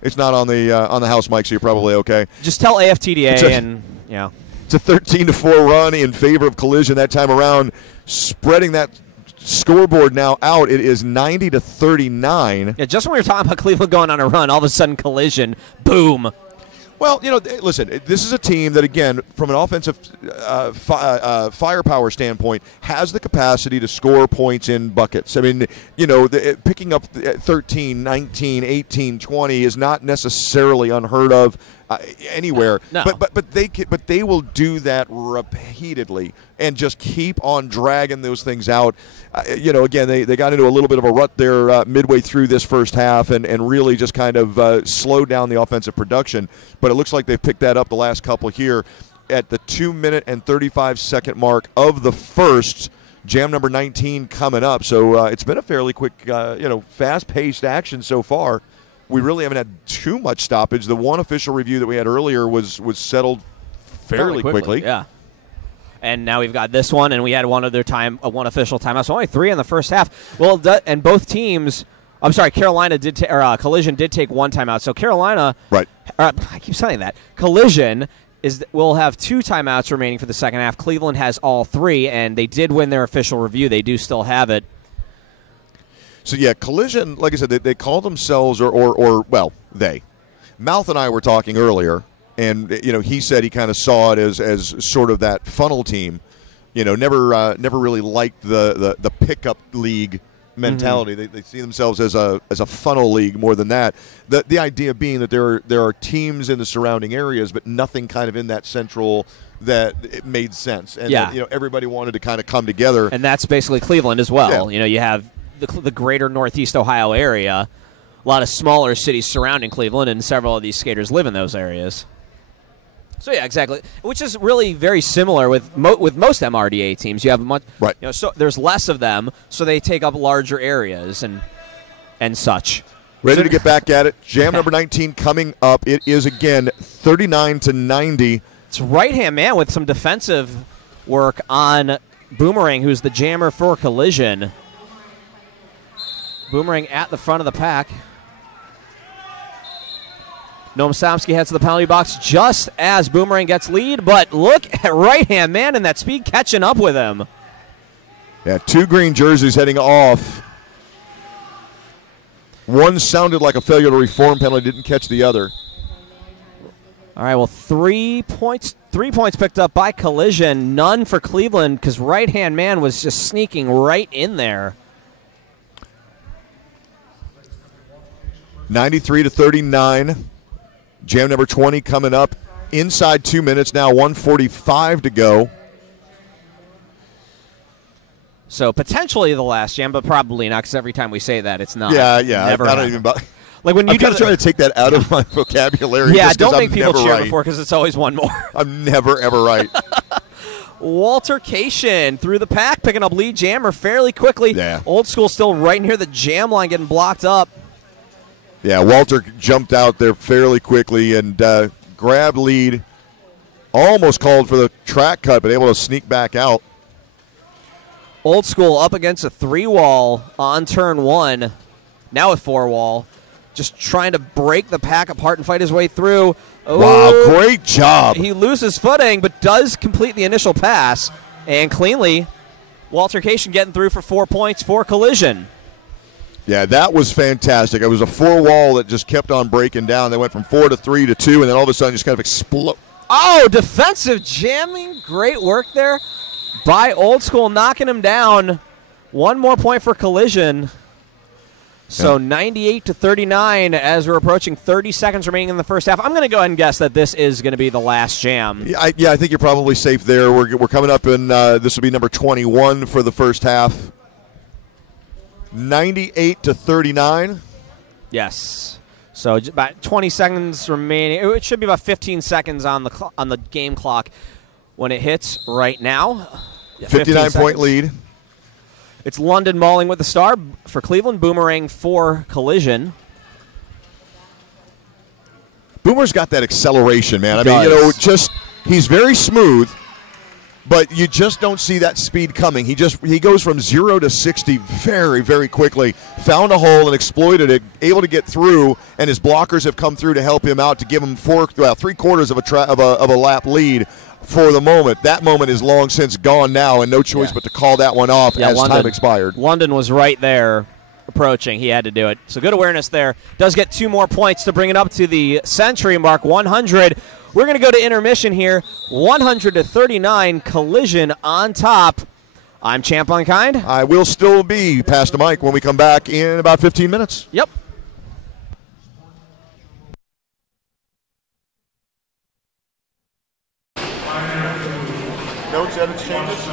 it's not on the house mic, so you're probably okay. Just tell AFTDA It's a 13-4 run in favor of Collision that time around, spreading that scoreboard now out. It is 90-39. Yeah, just when we were talking about Cleveland going on a run, all of a sudden Collision, boom. Well, listen, this is a team that, again, from an offensive firepower standpoint, has the capacity to score points in buckets. I mean, picking up 13, 19, 18, 20 is not necessarily unheard of anywhere. No. But they will do that repeatedly and just keep on dragging those things out. Again, they got into a little bit of a rut there midway through this first half and really just kind of slowed down the offensive production. But it looks like they've picked that up the last couple here at the 2-minute and 35-second mark of the first. Jam number 19 coming up. So it's been a fairly quick, fast-paced action so far. We really haven't had too much stoppage. The one official review that we had earlier was settled fairly quickly. Yeah. And now we've got this one, and we had one official timeout. So only 3 in the first half. Well, and both teams, I'm sorry, Collision did take 1 timeout. So Carolina, right? I keep saying that. Collision will have 2 timeouts remaining for the second half. Cleveland has all 3, and they did win their official review. They do still have it. So, yeah, Collision, like I said, they call themselves, they. Mouth and I were talking earlier, and, he said he kind of saw it as sort of that funnel team. Never really liked the pickup league mentality. Mm-hmm. They see themselves as a funnel league more than that. The idea being that there are teams in the surrounding areas, but nothing kind of in that central that it made sense. And that, everybody wanted to kind of come together. And that's basically Cleveland as well. Yeah. You have the greater Northeast Ohio area, a lot of smaller cities surrounding Cleveland, and several of these skaters live in those areas. So yeah, exactly. Which is really very similar with most MRDA teams. You have much, right? So there's less of them, so they take up larger areas and such. Ready to get back at it. Jam number 19 coming up. It is again 39-90. It's right-hand man with some defensive work on Boomerang, who's the jammer for Collision. Boomerang at the front of the pack. Noam Somsky heads to the penalty box just as Boomerang gets lead, but look at right-hand man and that speed catching up with him. Yeah, 2 green jerseys heading off. One sounded like a failure to reform penalty, didn't catch the other. All right, well, 3 points picked up by Collision, none for Cleveland because right-hand man was just sneaking right in there. 93-39. Jam number 20 coming up inside 2 minutes now, 1:45 to go. So potentially the last jam, but probably not because every time we say that, it's not. Yeah. Never I don't even. Like when you I'm kind of trying to take that out of my vocabulary. Yeah, just don't make I'm people cheer right. before because it's always one more. I'm never, ever right. Waltercation through the pack, picking up lead jammer fairly quickly. Yeah. Old School still right near the jam line, getting blocked up. Yeah, Walter jumped out there fairly quickly and grabbed lead. Almost called for the track cut, but able to sneak back out. Old School up against a 3-wall on turn 1. Now a 4-wall. Just trying to break the pack apart and fight his way through. Wow, Oh, great job. he loses footing, but does complete the initial pass. And cleanly, Waltercation getting through for 4 points for Collision. Yeah, that was fantastic. It was a 4-wall that just kept on breaking down. They went from 4 to 3 to 2, and then all of a sudden just kind of explode. Oh, defensive jamming. Great work there by Old School, knocking him down. 1 more point for Collision. So 98 to 39 as we're approaching 30 seconds remaining in the first half. I'm going to go ahead and guess that this is going to be the last jam. Yeah, I think you're probably safe there. We're coming up in, this will be number 21 for the first half. 98 to 39. Yes. So about 20 seconds remaining. It should be about 15 seconds on the game clock when it hits right now. Yeah, 59-point lead. It's London mauling with the star for Cleveland, Boomerang for Collision. Boomer's got that acceleration, man. He I mean, does. He's very smooth, but you just don't see that speed coming. He goes from 0 to 60 very, very quickly. Found a hole and exploited it, able to get through, and his blockers have come through to help him out to give him 3/4 of a lap lead for the moment. That moment is long since gone now, and no choice but to call that one off as time expired. London was right there approaching. He had to do it. So good awareness there. Does get 2 more points to bring it up to the century mark, 100. We're going to go to intermission here. 100 to 39, Collision on top. I'm Champ Unkind. I will still be past the mic when we come back in about 15 minutes. Yep. Notes, edits, changes?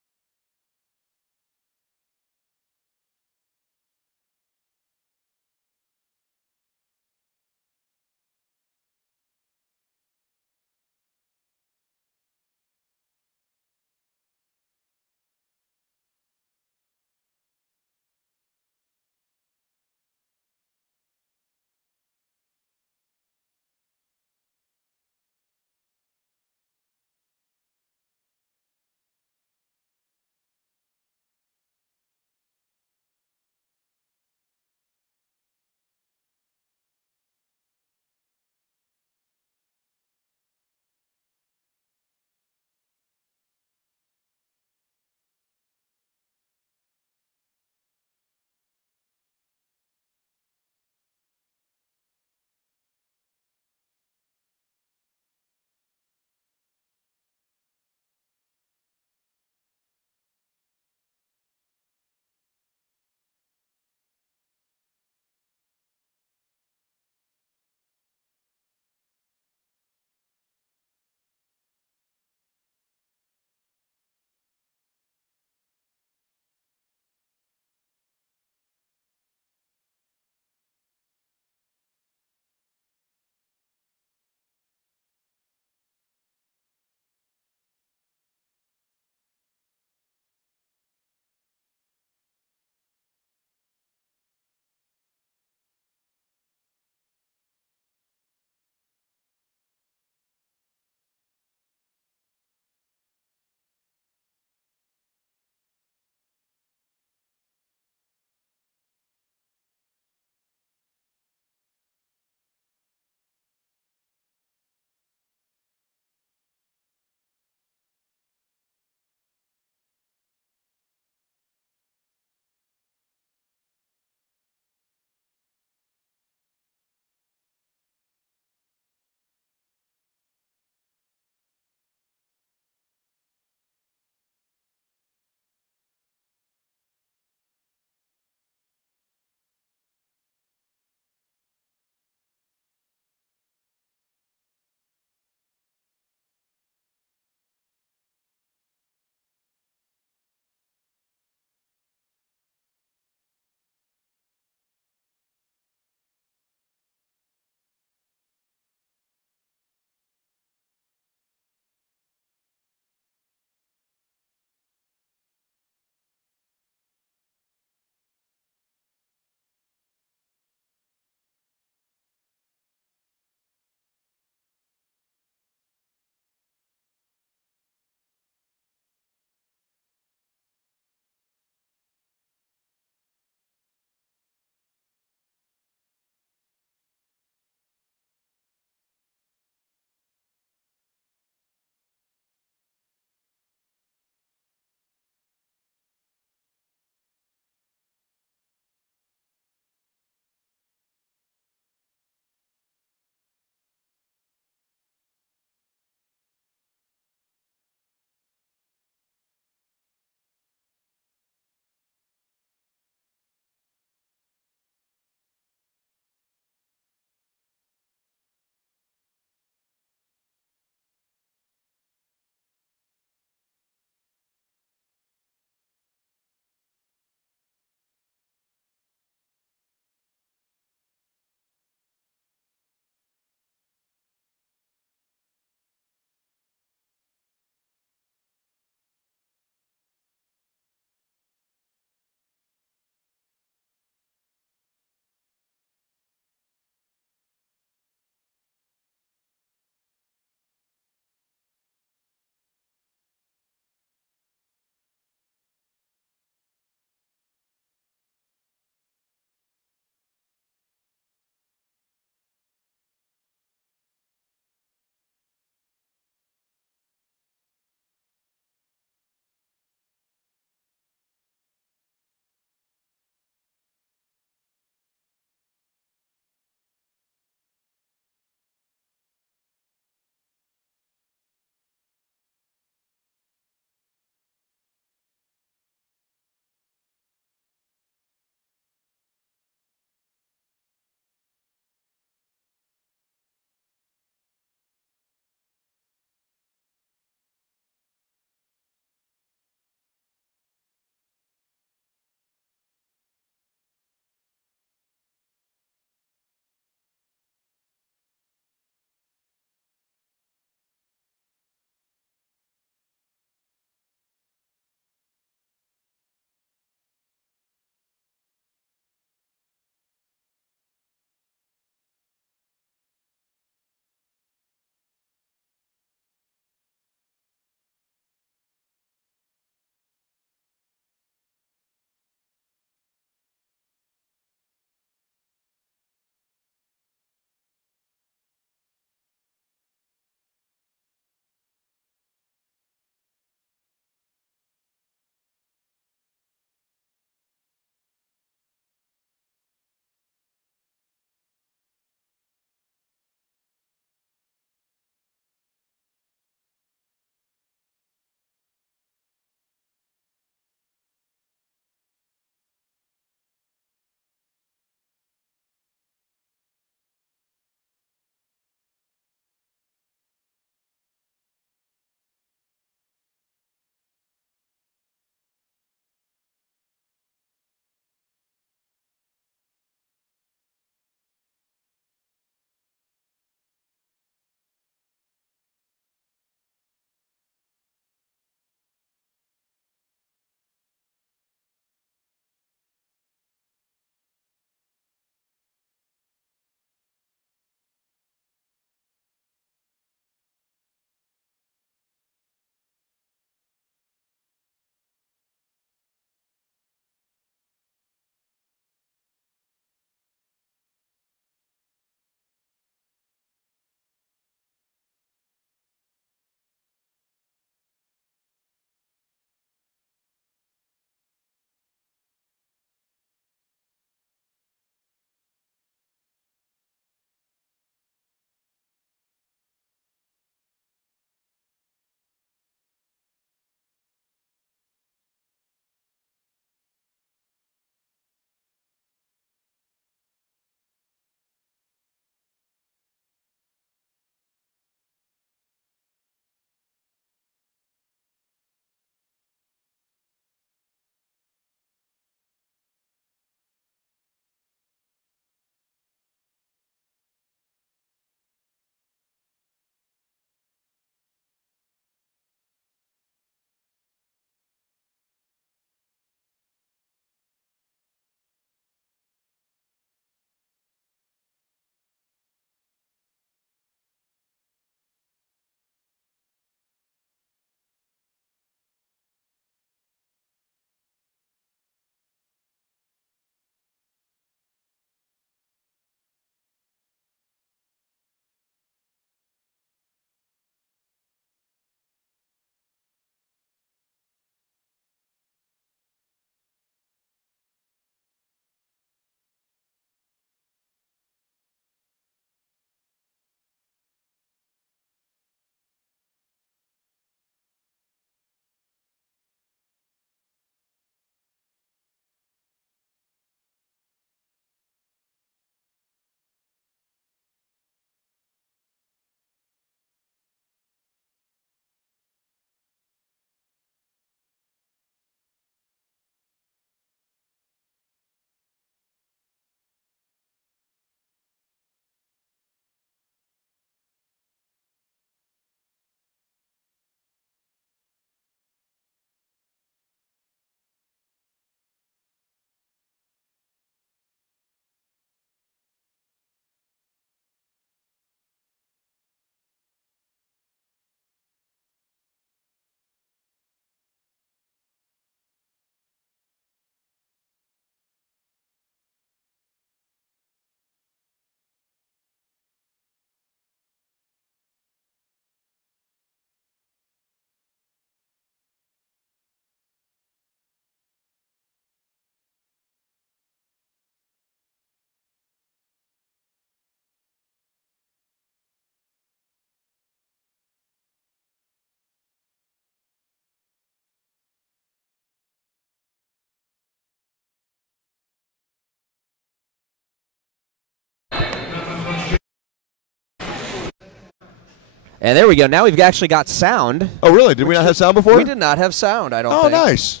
And there we go. Now we've actually got sound. Oh, really? Did we not have sound before? We did not have sound, I don't think. Oh, nice.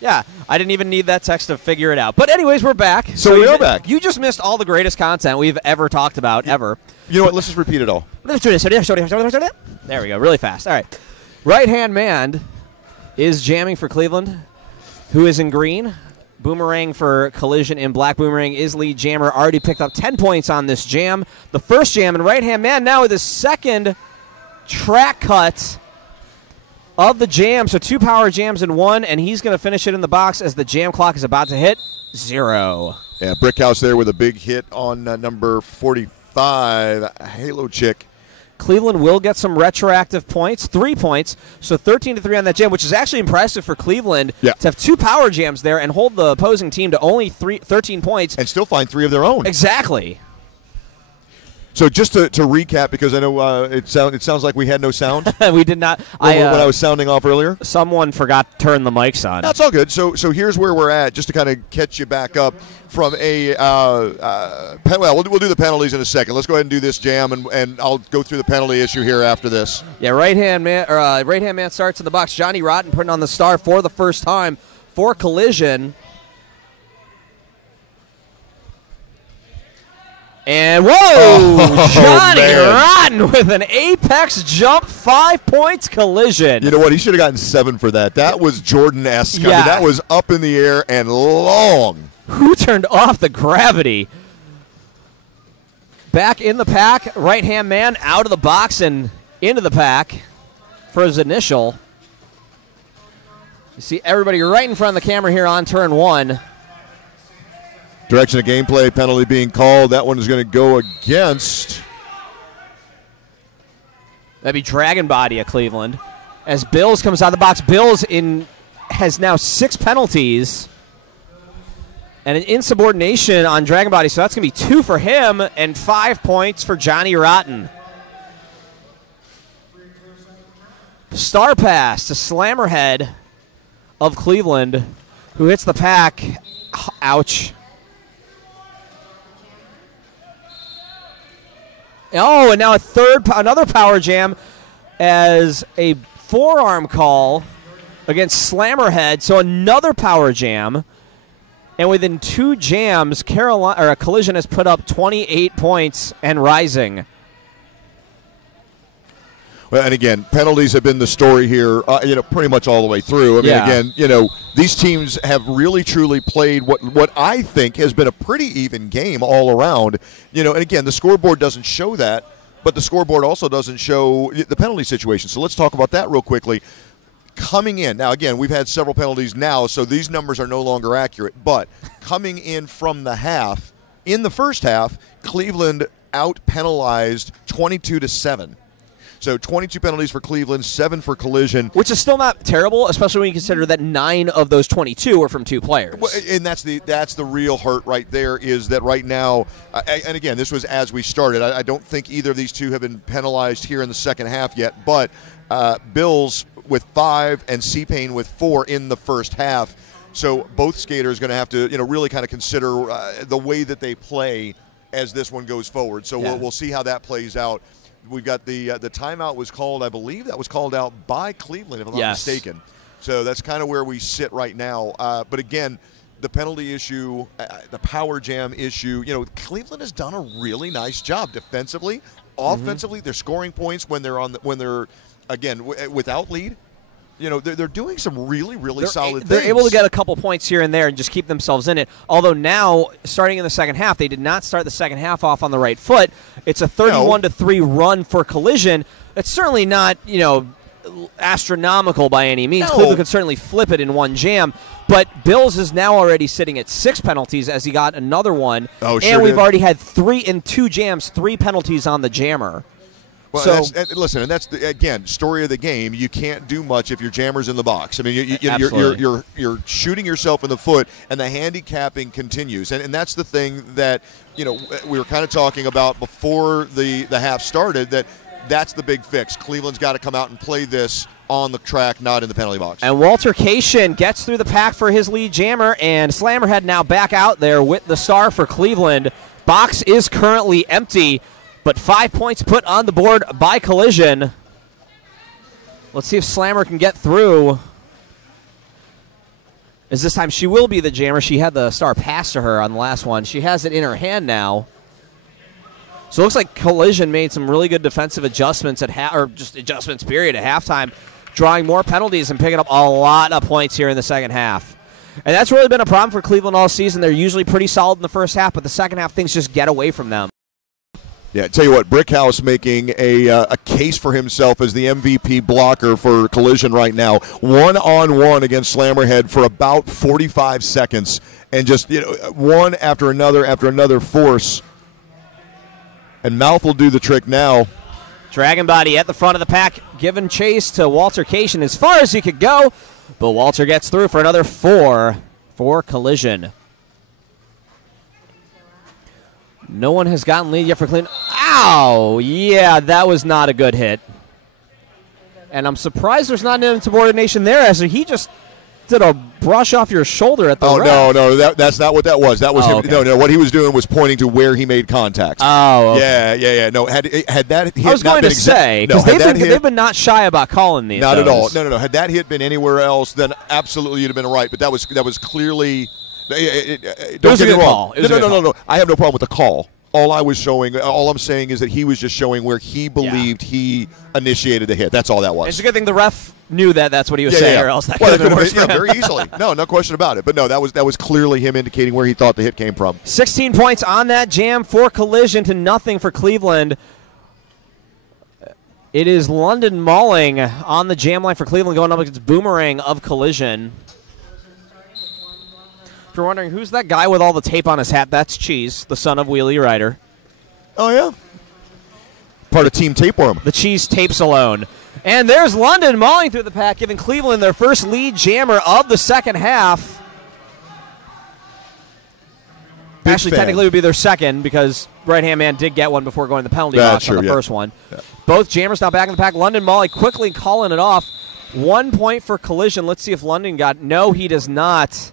Yeah, I didn't even need that text to figure it out. But anyways, we're back. So we are back. You just missed all the greatest content we've ever talked about, ever. You know what? Let's just repeat it all. There we go, really fast. All right. Right-hand man is jamming for Cleveland, who is in green. Boomerang for Collision in black. Boomerang is lead jammer. Already picked up 10 points on this jam. The first jam, and right-hand man now with his second track cut of the jam. So 2 power jams in one, and he's going to finish it in the box as the jam clock is about to hit 0. Yeah, Brickhouse there with a big hit on number 45, Halo Chick. Cleveland will get some retroactive points, 3 points, so 13-3 on that jam, which is actually impressive for Cleveland to have 2 power jams there and hold the opposing team to only 13 points. And still find 3 of their own. Exactly. So just to recap, because I know it sounds like we had no sound. We did not. When I was sounding off earlier. Someone forgot to turn the mics on. That's all good. So here's where we're at, just to kind of catch you back up from a we'll do the penalties in a second. Let's go ahead and do this jam, and I'll go through the penalty issue here after this. Yeah, right-hand man starts in the box. Johnny Rotten putting on the star for the first time for Collision. And, whoa, Johnny Rotten with an apex jump, 5 points Collision. You know what? He should have gotten 7 for that. That was Jordan-esque. Yeah. I mean, that was up in the air and long. Who turned off the gravity? Back in the pack, right-hand man out of the box and into the pack for his initial. You see everybody right in front of the camera here on turn 1. Direction of gameplay penalty being called. That one is going to go against. That'd be Dragon Body of Cleveland. As Bills comes out of the box, Bills has now 6 penalties and an insubordination on Dragon Body, so that's going to be 2 for him and 5 points for Johnny Rotten. Star pass to Slammerhead of Cleveland, who hits the pack. Ouch. Oh, and now another power jam as a forearm call against Slammerhead. So another power jam. And within 2 jams, Collision has put up 28 points and rising. Well, and again, penalties have been the story here, pretty much all the way through. I mean, again, these teams have really, truly played what I think has been a pretty even game all around. And again, the scoreboard doesn't show that, but the scoreboard also doesn't show the penalty situation. So let's talk about that real quickly. Coming in, now again, we've had several penalties now, so these numbers are no longer accurate, but coming in from the half, in the first half, Cleveland out-penalized 22-7. So 22 penalties for Cleveland, 7 for Collision. Which is still not terrible, especially when you consider that 9 of those 22 were from 2 players. Well, and that's the real hurt right there, is that right now, and again, this was as we started. I don't think either of these two have been penalized here in the second half yet, but Bills with 5 and C-Pain with 4 in the first half. So both skaters going to have to really kind of consider the way that they play as this one goes forward. So we'll see how that plays out. We've got the timeout was called, I believe that was called out by Cleveland, if I'm not mistaken. So that's kind of where we sit right now. But again, the penalty issue, the power jam issue, Cleveland has done a really nice job defensively, offensively. They're scoring points when they're again without lead. They're doing some really, really solid things. They're able to get a couple points here and there and just keep themselves in it. Although now, starting in the second half, they did not start the second half off on the right foot. It's a 31-3 run for Collision. It's certainly not, astronomical by any means. No. Cleveland could certainly flip it in one jam. But Bills is now already sitting at 6 penalties as he got another one. Oh, sure and we've did. already had 3 in 2 jams, 3 penalties on the jammer. Well, that's again, story of the game. You can't do much if your jammer's in the box. I mean, you're shooting yourself in the foot, and the handicapping continues. And that's the thing that we were kind of talking about before the half started. That's the big fix. Cleveland's got to come out and play this on the track, not in the penalty box. And Walter Cation gets through the pack for his lead jammer, and Slammerhead now back out there with the star for Cleveland. Box is currently empty. But 5 points put on the board by Collision. Let's see if Slammer can get through. As this time she will be the jammer. She had the star pass to her on the last one. She has it in her hand now. So it looks like Collision made some really good defensive adjustments or just adjustments period at halftime, drawing more penalties and picking up a lot of points here in the second half. And that's really been a problem for Cleveland all season. They're usually pretty solid in the first half, but the second half things just get away from them. Yeah, tell you what, Brickhouse making a case for himself as the MVP blocker for Collision right now. One-on-one against Slammerhead for about 45 seconds, and just one after another force. And Mouth will do the trick now. Dragon Body at the front of the pack, giving chase to Walter Cation as far as he could go, but Walter gets through for another 4 for Collision. No one has gotten lead yet for Cleveland. Ow! Yeah, that was not a good hit. And I'm surprised there's not an insubordination there, as he just did a brush off your shoulder at the ref. No, that's not what that was. That was him. Okay. No, what he was doing was pointing to where he made contact. Oh, okay. Yeah. No, had that hit I was not going to say, because they've been not shy about calling these. Not at all. No. Had that hit been anywhere else, then absolutely you'd have been right. But that was clearly. Don't get me wrong. No. I have no problem with the call. All I'm saying is that he was just showing where he believed he initiated the hit. That's all that was. It's a good thing the ref knew that's what he was saying, or else that could have been worse for him. Very easily. No question about it. But no, that was clearly him indicating where he thought the hit came from. 16 points on that jam for Collision to nothing for Cleveland. It is London Mauling on the jam line for Cleveland going up against Boomerang of Collision. If you're wondering who's that guy with all the tape on his hat, that's Cheese, the son of Wheelie Rider. Oh, yeah? Part of Team Tapeworm. The Cheese tapes alone. And there's London mauling through the pack, giving Cleveland their first lead jammer of the second half. Actually, technically it would be their second, because right-hand man did get one before going to the penalty box on the first one. Yeah. Both jammers now back in the pack. London Molly quickly calling it off. 1 point for Collision. Let's see if London got. No, he does not.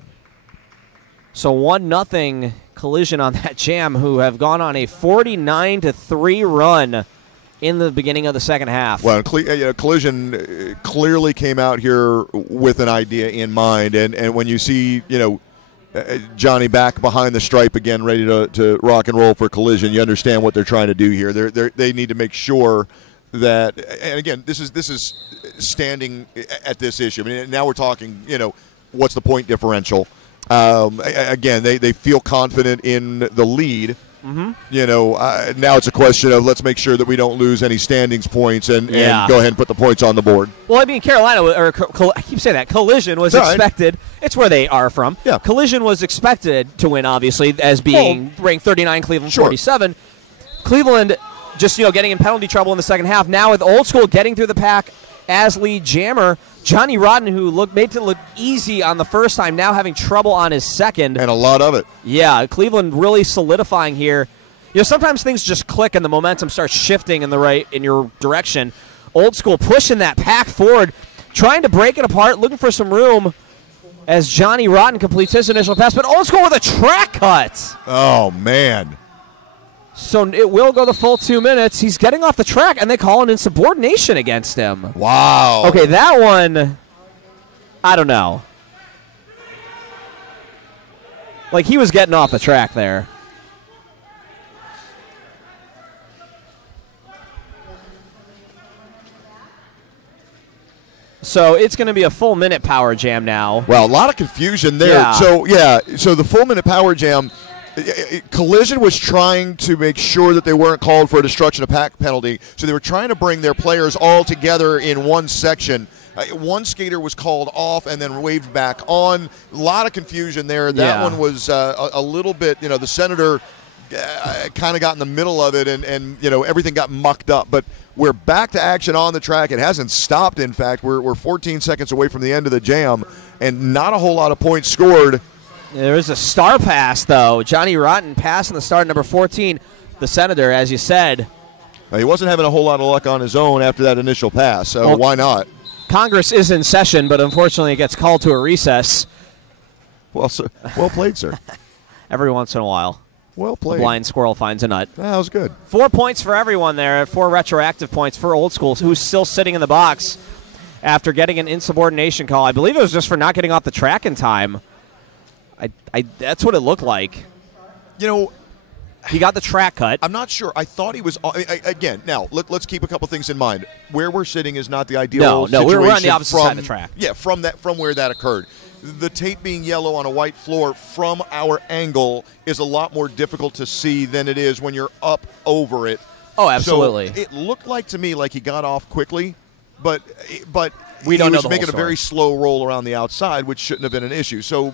So 1-0 Collision on that jam, who have gone on a 49-3 run in the beginning of the second half. Well, Collision clearly came out here with an idea in mind, and when you see, Johnny back behind the stripe again, ready to rock and roll for Collision, you understand what they're trying to do here. They need to make sure that, and again, this is standing at this issue. I mean, now we're talking, what's the point differential? Again, they feel confident in the lead. Mm-hmm. Now it's a question of let's make sure that we don't lose any standings points and go ahead and put the points on the board. Well, I mean, Carolina, I keep saying that, Collision was expected. It's where they are from. Yeah. Collision was expected to win, obviously, as being ranked 39, Cleveland 47. Cleveland just, getting in penalty trouble in the second half. Now with Old School getting through the pack as lead jammer, Johnny Rotten, who made it look easy on the first time, now having trouble on his second. And a lot of it. Yeah, Cleveland really solidifying here. Sometimes things just click and the momentum starts shifting in your direction. Old School pushing that pack forward, trying to break it apart, looking for some room as Johnny Rotten completes his initial pass. But Old School with a track cut. Oh, man. So it will go the full 2 minutes. He's getting off the track, and they call an insubordination against him. Wow. Okay, that one, I don't know. Like, he was getting off the track there. So it's going to be a full minute power jam now. Well, a lot of confusion there. Yeah. So the full minute power jam, Collision was trying to make sure that they weren't called for a destruction of pack penalty, so they were trying to bring their players all together in one section. One skater was called off and then waved back on. A lot of confusion there. That one was a little bit, the Senator kind of got in the middle of it, and everything got mucked up. But we're back to action on the track. It hasn't stopped, in fact. We're 14 seconds away from the end of the jam, and not a whole lot of points scored. There is a star pass, though. Johnny Rotten passing the star, number 14, the Senator, as you said. He wasn't having a whole lot of luck on his own after that initial pass, so why not? Congress is in session, but unfortunately it gets called to a recess. Well, sir, well played, sir. Every once in a while. Well A played. blind squirrel finds a nut. That was good. 4 points for everyone there. 4 retroactive points for Old School, who's still sitting in the box after getting an insubordination call. I believe it was just for not getting off the track in time. That's what it looked like. You know, He got the track cut. I'm not sure. I thought he was again. Now let's keep a couple things in mind. Where we're sitting is not the ideal. No, we're on the situation opposite side of the track. Yeah, from where that occurred. The tape being yellow on a white floor from our angle is a lot more difficult to see than it is when you're up over it. Oh, absolutely. So it looked like to me like he got off quickly, but We don't he know was the whole making a story. very slow roll around the outside, which shouldn't have been an issue. So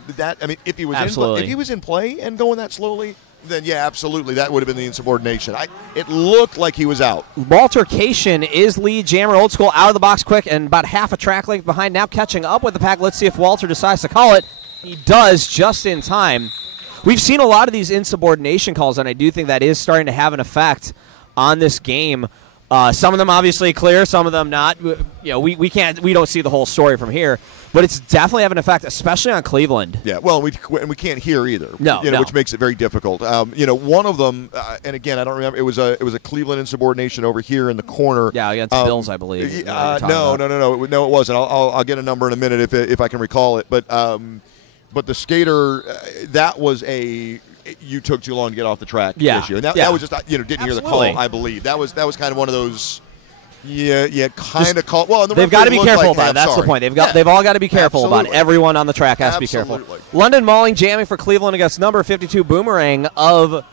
if he was Absolutely. if he was in play and going that slowly, then yeah, absolutely, that would have been the insubordination. It looked like he was out. Walter-cation is lead jammer. Old School out of the box quick and about half a track length behind. Now catching up with the pack. Let's see if Walter decides to call it. He does just in time. We've seen a lot of these insubordination calls, and I do think that is starting to have an effect on this game. Some of them obviously clear, some of them not. We don't see the whole story from here, but it's definitely having an effect, especially on Cleveland. Yeah, well, we can't hear either. No. Which makes it very difficult. One of them, and again, I don't remember. It was a Cleveland insubordination over here in the corner. Yeah, against the Bills, I believe. No, it wasn't. I'll get a number in a minute if I can recall it. But the skater, that was you took too long to get off the track issue, and that was just didn't hear the call. I believe that was kind of one of those. Yeah, kind of call. Well, and they've got to be careful about it. That's the point. They've all got to be careful about it. Everyone on the track has to be careful. London Mauling jamming for Cleveland against number 52 Boomerang of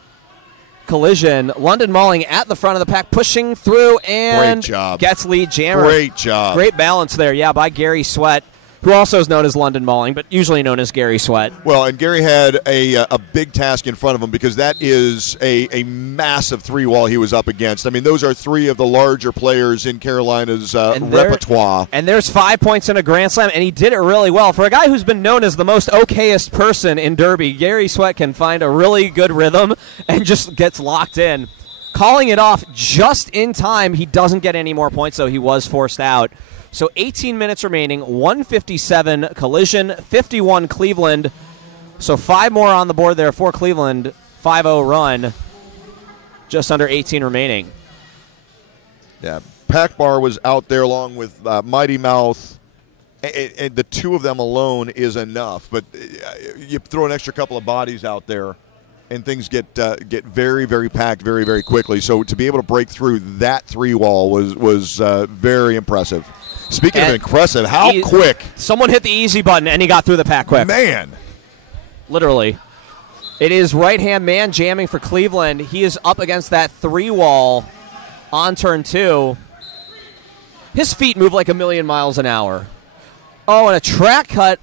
Collision. London Mauling at the front of the pack, pushing through and Great job. Gets lead jammer. Great job. Great balance there, by Gary Sweat, who also is known as London Mauling, but usually known as Gary Sweat. Well, and Gary had a big task in front of him because that is a massive 3-wall he was up against. I mean, those are 3 of the larger players in Carolina's repertoire. And there's 5 points in a Grand Slam, and he did it really well. For a guy who's been known as the most okayest person in Derby, Gary Sweat can find a really good rhythm and just gets locked in. Calling it off just in time. He doesn't get any more points, though. He was forced out. So 18 minutes remaining, 157 Collision, 51 Cleveland. So 5 more on the board there for Cleveland, 5-0 run, just under 18 remaining. Yeah, Pack Bar was out there along with Mighty Mouth. And the 2 of them alone is enough, but you throw an extra couple of bodies out there, and things get very, very packed very, very quickly. So to be able to break through that 3-wall was very impressive. Speaking of impressive, how quick. Someone hit the easy button, and he got through the pack quick. Man. Literally. It is right-hand man jamming for Cleveland. He is up against that 3-wall on turn 2. His feet move like a million miles an hour. Oh, and a track cut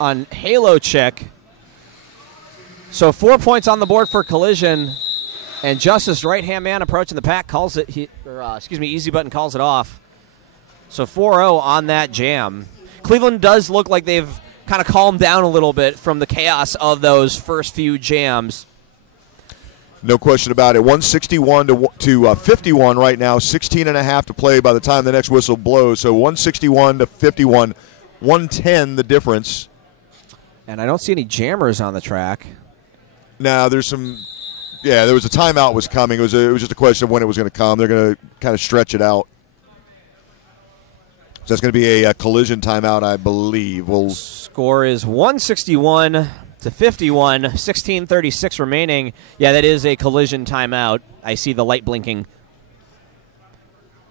on Halo Chick. So 4 points on the board for Collision. And Justice, right-hand man approaching the pack, calls it, easy button calls it off. So 4-0 on that jam. Cleveland does look like they've kind of calmed down a little bit from the chaos of those first few jams. No question about it. 161 to 51 right now. 16 and a half to play by the time the next whistle blows. So 161 to 51. 110 the difference. And I don't see any jammers on the track. Now there's some. Yeah, there was a timeout was coming. It was just a question of when it was going to come. They're going to kind of stretch it out. So that's going to be a collision timeout, I believe. Score is 161 to 51, 16:36 remaining. Yeah, that is a collision timeout. I see the light blinking,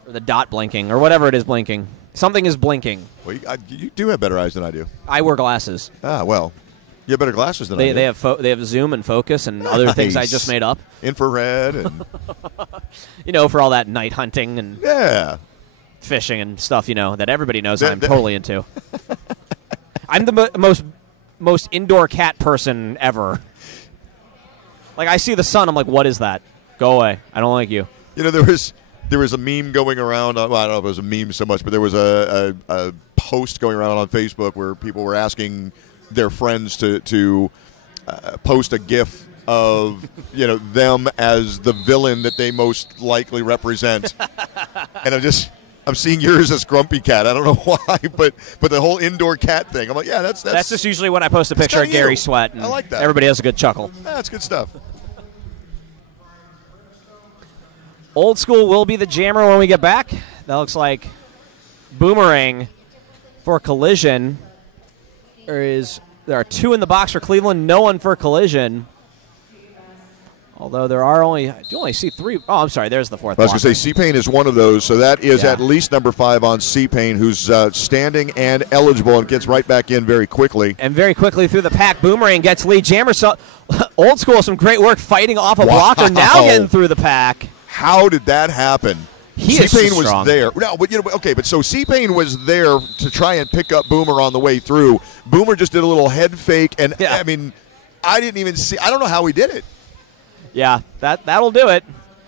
or the dot blinking, or whatever it is blinking. Something is blinking. Well, you do have better eyes than I do. I wear glasses. Ah, well, you have better glasses than I do. They have zoom and focus and other things I just made up. Infrared and for all that night hunting and fishing and stuff, that everybody knows I'm totally into. I'm the most indoor cat person ever. Like, I see the sun, I'm like, what is that? Go away. I don't like you. There was a meme going around. Well, I don't know if it was a meme so much, but there was a post going around on Facebook where people were asking their friends to post a GIF of them as the villain that they most likely represent, and I'm seeing yours as Grumpy Cat. I don't know why, but the whole indoor cat thing. I'm like, yeah, that's just usually when I post a picture of Gary Sweat. And I like that. Everybody has a good chuckle. That's good stuff. Old School will be the jammer when we get back. That looks like Boomerang for Collision. There are 2 in the box for Cleveland, no one for Collision. Although there are I do only see 3. Oh, I'm sorry, there's the 4th. I was going to say C-Pain is one of those, so that is at least number 5 on C-Pain, who's standing and eligible and gets right back in very quickly. And very quickly through the pack, Boomerang gets lead jammer. So Old School, some great work fighting off a blocker, now getting through the pack. How did that happen? C-Pain was there. No, but but so C-Pain was there to try and pick up Boomer on the way through. Boomer just did a little head fake, and I mean, I didn't even see. I don't know how he did it. Yeah, that'll do it.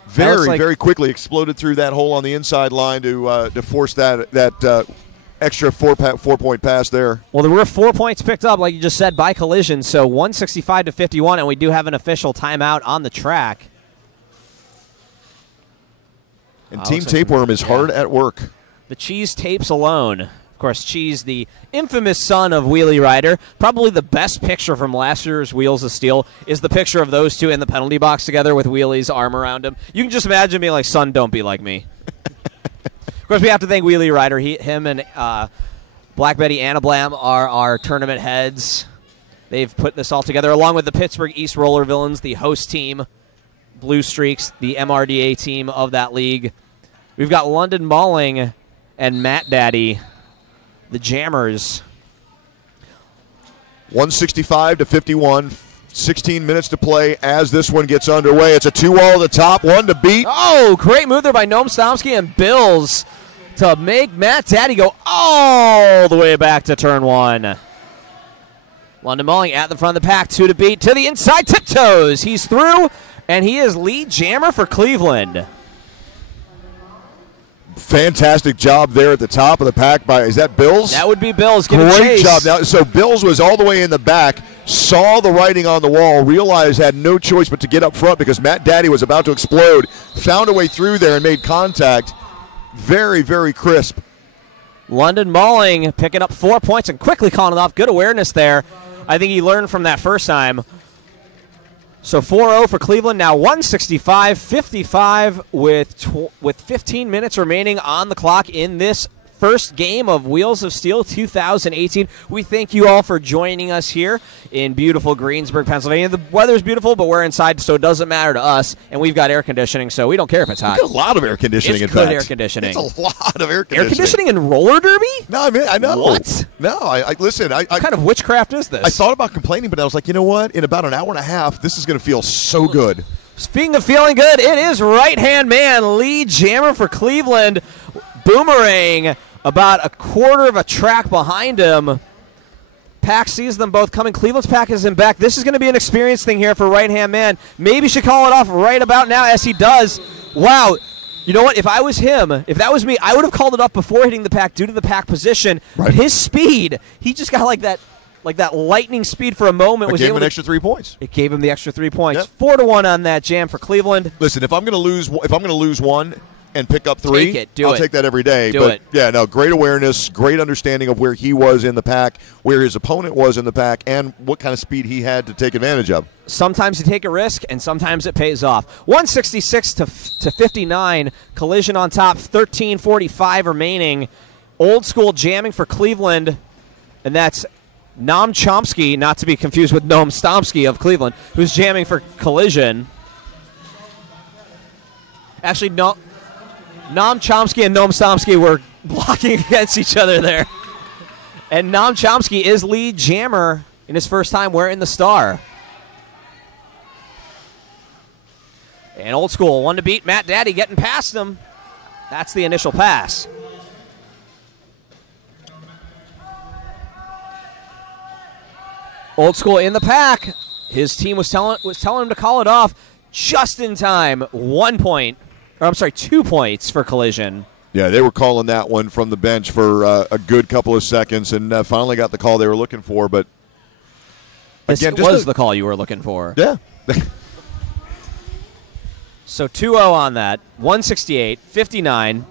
Very quickly exploded through that hole on the inside line to force that extra 4-point pass there. Well, there were 4 points picked up, like you just said, by Collision. So 165-51, and we do have an official timeout on the track. And Team Tapeworm is hard at work. The Cheese tapes alone. Of course, Cheese, the infamous son of Wheelie Rider. Probably the best picture from last year's Wheels of Steel is the picture of those 2 in the penalty box together with Wheelie's arm around him. You can just imagine being like, son, don't be like me. Of course, we have to thank Wheelie Rider. Him and Black Betty Annablam are our tournament heads. They've put this all together, along with the Pittsburgh East Roller Villains, the host team, Blue Streaks, the MRDA team of that league. We've got London Mauling and Matt Daddy, the Jammers. 165-51, 16 minutes to play as this one gets underway. It's a 2-all at the top, 1 to beat. Oh, great move there by Noam Stomsky and Bills to make Matt Daddy go all the way back to turn 1. London Mauling at the front of the pack, 2 to beat, to the inside tiptoes. He's through, and he is lead jammer for Cleveland. Fantastic job there at the top of the pack by, is that Bills? That would be Bills. Great job. Now, so Bills was all the way in the back, saw the writing on the wall, realized had no choice but to get up front because Matt Daddy was about to explode, found a way through there and made contact. Very, very crisp. London Mauling picking up 4 points and quickly calling it off. Good awareness there. I think he learned from that first time. So 4-0 for Cleveland, now 165-55 with 15 minutes remaining on the clock in this first game of Wheels of Steel 2018. We thank you all for joining us here in beautiful Greensburg, Pennsylvania. The weather's beautiful, but we're inside, so it doesn't matter to us, and we've got air conditioning, so we don't care if it's hot. A lot of air conditioning, it's in fact. Good air conditioning. It's a lot of air conditioning. Air conditioning in roller derby? No, I mean, I know. What? No, I listen. What kind of witchcraft is this? I thought about complaining, but I was like, you know what? In about an hour and a half, this is going to feel so good. Speaking of feeling good, it is right-hand man, lead jammer for Cleveland. Boomerang about a quarter of a track behind him. Pack sees them both coming. Cleveland's pack is in back. This is going to be an experience thing here for right-hand man. Maybe should call it off right about now as he does. Wow. You know what? If I was him, if that was me, I would have called it off before hitting the pack due to the pack position. Right. His speed, he just got like that lightning speed for a moment. It gave him an extra 3 points. It gave him the extra 3 points. Yep. 4-1 on that jam for Cleveland. Listen, if I'm going to lose one and pick up 3, I'll take that every day. Do it. Yeah, no, great awareness, great understanding of where he was in the pack, where his opponent was in the pack, and what kind of speed he had to take advantage of. Sometimes you take a risk, and sometimes it pays off. 166-59, Collision on top, 13:45 remaining. Old School jamming for Cleveland, and that's Noam Chomsky, not to be confused with Noam Stomsky of Cleveland, who's jamming for Collision. Actually, no. Noam Chomsky and Noam Stomsky were blocking against each other there. And Noam Chomsky is lead jammer in his first time wearing the star. And Old School, 1 to beat. Matt Daddy getting past him. That's the initial pass. Old School in the pack. His team was telling him to call it off just in time. 1 point. Or I'm sorry, 2 points for Collision. Yeah, they were calling that one from the bench for a good couple of seconds and finally got the call they were looking for. But again, this was the call you were looking for. Yeah. So 2-0 on that. 168-59.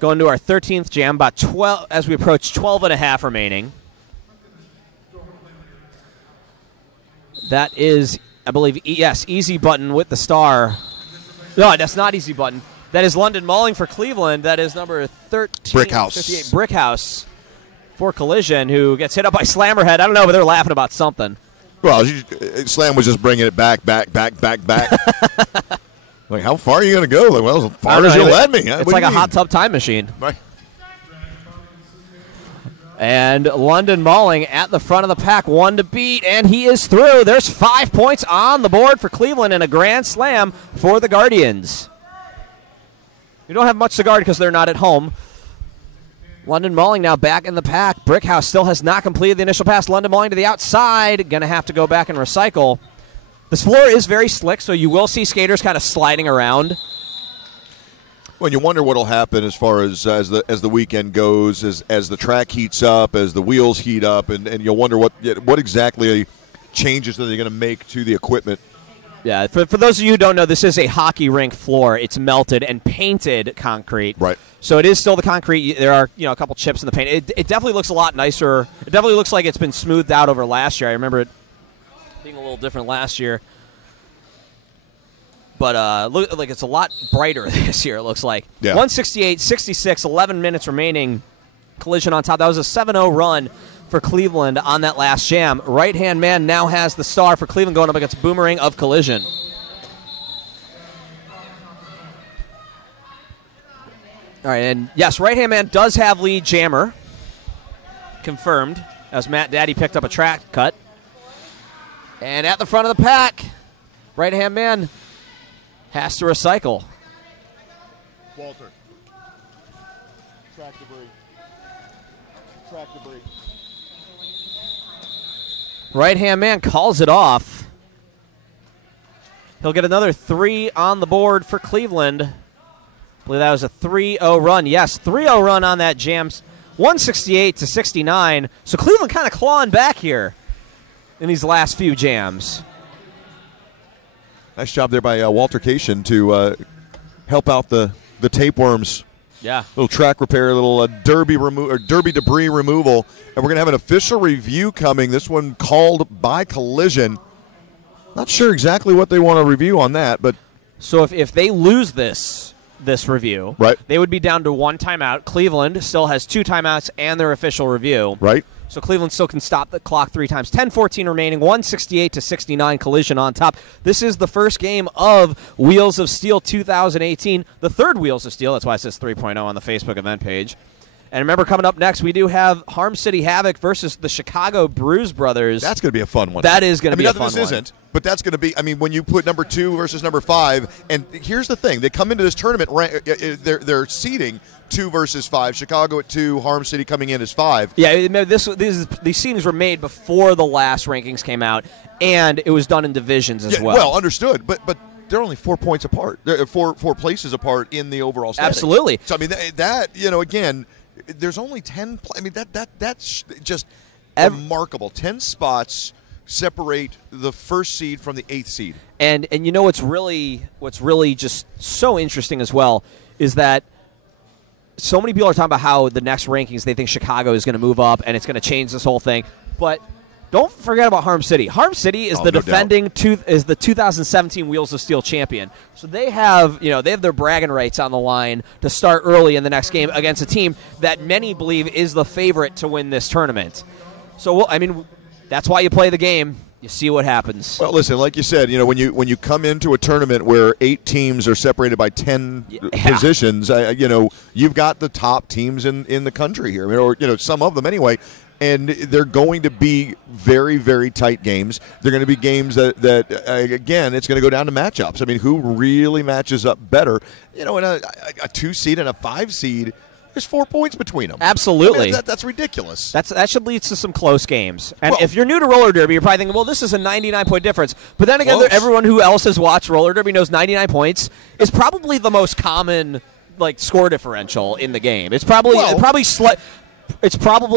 Going to our 13th jam, about 12 as we approach 12 and a half remaining. That is, I believe, yes, easy button with the star No, that's not easy button. That is London Mauling for Cleveland. That is number 13. Brickhouse. 58, Brickhouse for Collision, who gets hit up by Slammerhead. I don't know, but they're laughing about something. Well, Slam was just bringing it back. Like, how far are you going to go? Like, well, as far as you let me. It's like a hot tub time machine. Right. And London Mauling at the front of the pack, one to beat, and he is through. There's 5 points on the board for Cleveland and a grand slam for the Guardians. You don't have much to guard because they're not at home. London Mauling now back in the pack. Brickhouse still has not completed the initial pass. London Mauling to the outside. Going to have to go back and recycle. This floor is very slick, so you will see skaters kind of sliding around. Well, you wonder what will happen as far as the weekend goes, as the track heats up, as the wheels heat up, and you'll wonder what exactly changes are they going to make to the equipment. Yeah, for those of you who don't know, this is a hockey rink floor. It's melted and painted concrete. Right. So it is still the concrete. There are a couple chips in the paint. It definitely looks a lot nicer. It definitely looks like it's been smoothed out over last year. I remember it being a little different last year. But look, like it's a lot brighter this year, it looks like. Yeah. 168-66, 11 minutes remaining. Collision on top. That was a 7-0 run for Cleveland on that last jam. Right-hand man now has the star for Cleveland going up against Boomerang of Collision. All right, and yes, right-hand man does have lead jammer. Confirmed, as Matt Daddy picked up a track cut. And at the front of the pack, right-hand man has to recycle. Walter. Track debris. Track debris. Right-hand man calls it off. He'll get another 3 on the board for Cleveland. I believe that was a 3-0 run. Yes, 3-0 run on that jam. 168-69. So Cleveland kind of clawing back here in these last few jams. Nice job there by Walter Cation to help out the tapeworms. Yeah. Little track repair, a little derby debris removal. And we're going to have an official review coming. This one called by Collision. Not sure exactly what they want to review on that, but So if they lose this review, right, they would be down to 1 timeout. Cleveland still has 2 timeouts and their official review. Right. So Cleveland still can stop the clock 3 times. 10-14 remaining, 168-69 Collision on top. This is the first game of Wheels of Steel 2018, the third Wheels of Steel. That's why it says 3.0 on the Facebook event page. And remember, coming up next, we do have Harm City Havoc versus the Chicago Bruise Brothers. That's going to be a fun one. That is going to be a fun this one. Isn't, but that's going to be, when you put number 2 versus number 5, and here's the thing, they come into this tournament, they're seeding 2 versus 5, Chicago at 2, Harm City coming in as 5. Yeah, these seedings were made before the last rankings came out, and it was done in divisions as well. Well, understood, but they're only 4 points apart. They're four places apart in the overall standings. Absolutely. So, that again, there's only 10 that's just remarkable. 10 spots separate the first seed from the 8th seed. And you know what's really just so interesting as well is that so many people are talking about how the next rankings they think Chicago is going to move up and it's going to change this whole thing. But don't forget about Harm City. Harm City is the defending is the 2017 Wheels of Steel champion. So they have their bragging rights on the line to start early in the next game against a team that many believe is the favorite to win this tournament. So that's why you play the game. You see what happens. Well, listen, like you said, when you come into a tournament where 8 teams are separated by 10 positions, you've got the top teams in the country here, or some of them anyway. And they're going to be very, very tight games. They're going to be games that again, it's going to go down to matchups. Who really matches up better? In a 2 seed and a 5 seed, there's 4 points between them. Absolutely. That's ridiculous. That should lead to some close games. And if you're new to roller derby, you're probably thinking, well, this is a 99-point difference. But then again, everyone who else has watched roller derby knows 99 points is probably the most common score differential in the game. It's probably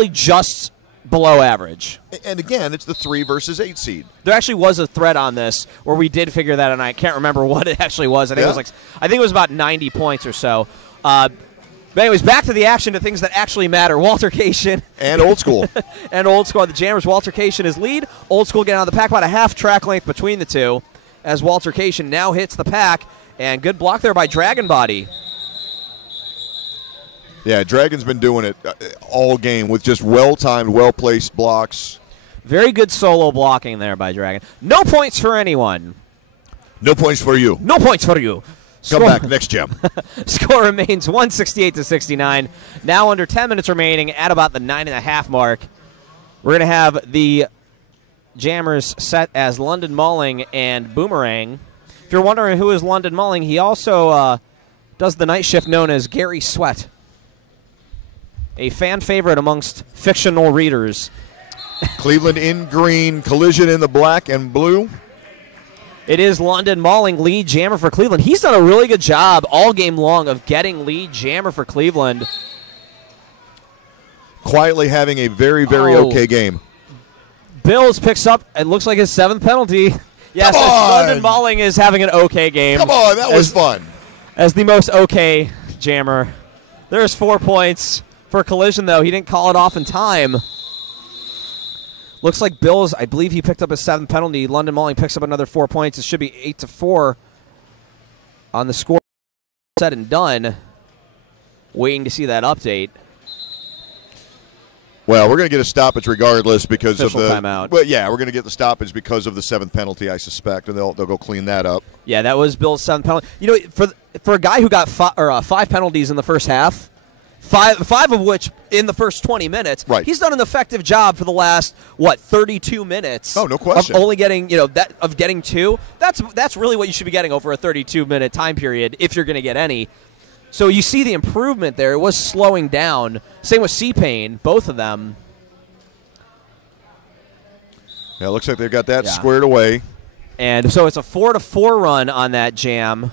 just below average. And again, it's the 3 versus 8 seed. There actually was a thread on this where we did figure that, and I can't remember what it actually was. I think it was about 90 points or so. But anyways, back to the action, to things that actually matter. Walter Cation. And Old School. And Old School. The Jammers, Walter Cation is lead. Old School getting out of the pack, about a half track length between the two, as Walter Cation now hits the pack And good block there by Dragon Body. Yeah, Dragon's been doing it all game with just well-timed, well-placed blocks. Very good solo blocking there by Dragon. No points for anyone. No points for you. No points for you. Come back next gem. Score remains 168-69. Now under 10 minutes remaining at about the 9.5 mark. We're going to have the jammers set as London Malling and Boomerang. If you're wondering who is London Malling, he also does the night shift known as Gary Sweat. A fan favorite amongst fictional readers. Cleveland in green, Collision in the black and blue. It is London Malling, lead jammer for Cleveland. He's done a really good job all game long of getting lead jammer for Cleveland. Quietly having a very, very okay game. Bills picks up, it looks like his 7th penalty. Yes, London Malling is having an okay game. Come on, that was fun. As the most okay jammer. There's 4 points for Collision, though. He didn't call it off in time. Looks like Bills, I believe he picked up his 7th penalty. London Malling picks up another 4 points. It should be 8-4 on the score. Said and done. Waiting to see that update. Well, we're going to get a stoppage regardless because Official of the timeout. Well, yeah, we're going to get the stoppage because of the 7th penalty, I suspect, and they'll go clean that up. Yeah, that was Bill's 7th penalty. You know, for a guy who got 5 penalties in the first half, five of which in the first 20 minutes, right. He's done an effective job for the last 32 minutes. Oh, no question. Of only getting, getting 2. That's really what you should be getting over a 32-minute time period if you're going to get any. So you see the improvement there. It was slowing down. Same with C-Pain, both of them. Yeah, it looks like they've got that squared away. And so it's a 4-4 run on that jam.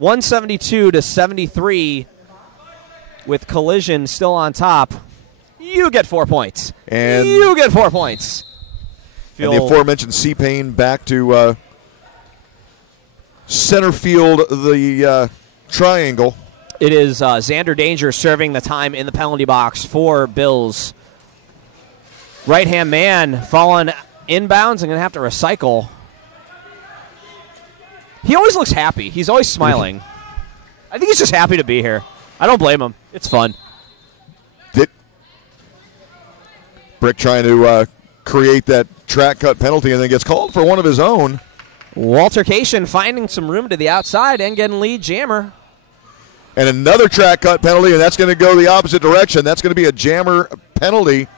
172-73 with Collision still on top. You get 4 points. And you get 4 points. And the aforementioned C-Pain back to center field the triangle. It is Xander Danger serving the time in the penalty box for Bills. Right-hand man falling inbounds and going to have to recycle. He always looks happy. He's always smiling. I think he's just happy to be here. I don't blame him. It's fun. Brick trying to create that track cut penalty and then gets called for one of his own. Waltercation finding some room to the outside and getting lead jammer. And another track cut penalty, and that's going to go the opposite direction. That's going to be a jammer penalty.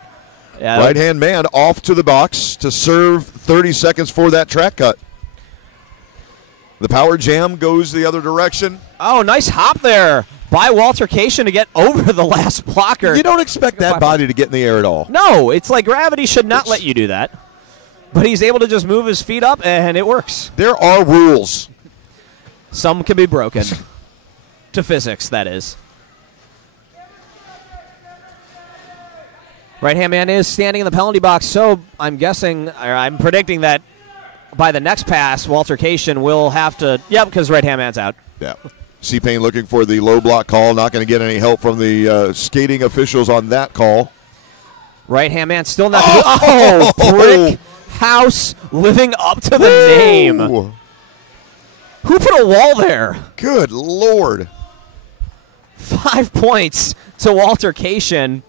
Yeah, right-hand man off to the box to serve 30 seconds for that track cut. The power jam goes the other direction. Oh, nice hop there by Waltercation to get over the last blocker. You don't expect that body to get in the air at all. No, it's like gravity should not let you do that. But he's able to just move his feet up, and it works. There are rules. Some can be broken. To physics, that is. Right-hand man is standing in the penalty box, so I'm predicting that by the next pass, Waltercation will have to, because right-hand man's out. Yeah. C-Pain looking for the low block call, not going to get any help from the skating officials on that call. Right-hand man still not Brick House living up to the name. Who put a wall there? Good Lord. 5 points to Waltercation.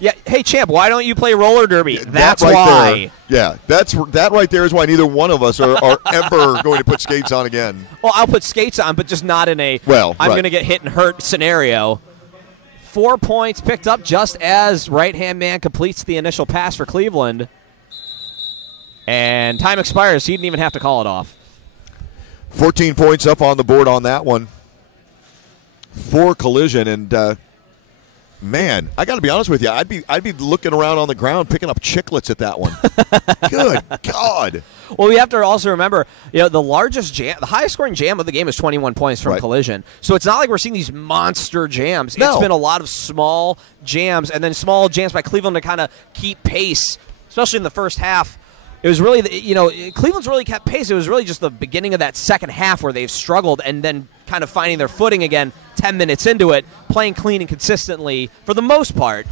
Yeah, hey, champ, why don't you play roller derby? That's that right why. There, that right there is why neither one of us are ever going to put skates on again. Well, I'll put skates on, but just not in a I'm going to get hit and hurt scenario. 4 points picked up just as right-hand man completes the initial pass for Cleveland. And time expires. He didn't even have to call it off. 14 points up on the board on that one for Collision, and man, I got to be honest with you, I'd be looking around on the ground picking up chiclets at that one. Good God! Well, we have to also remember, the largest jam, the highest scoring jam of the game is 21 points from Collision. So it's not like we're seeing these monster jams. No. It's been a lot of small jams, and then small jams by Cleveland to kind of keep pace, especially in the first half. It was really, Cleveland's really kept pace. It was really just the beginning of that second half where they've struggled and then kind of finding their footing again 10 minutes into it, playing clean and consistently for the most part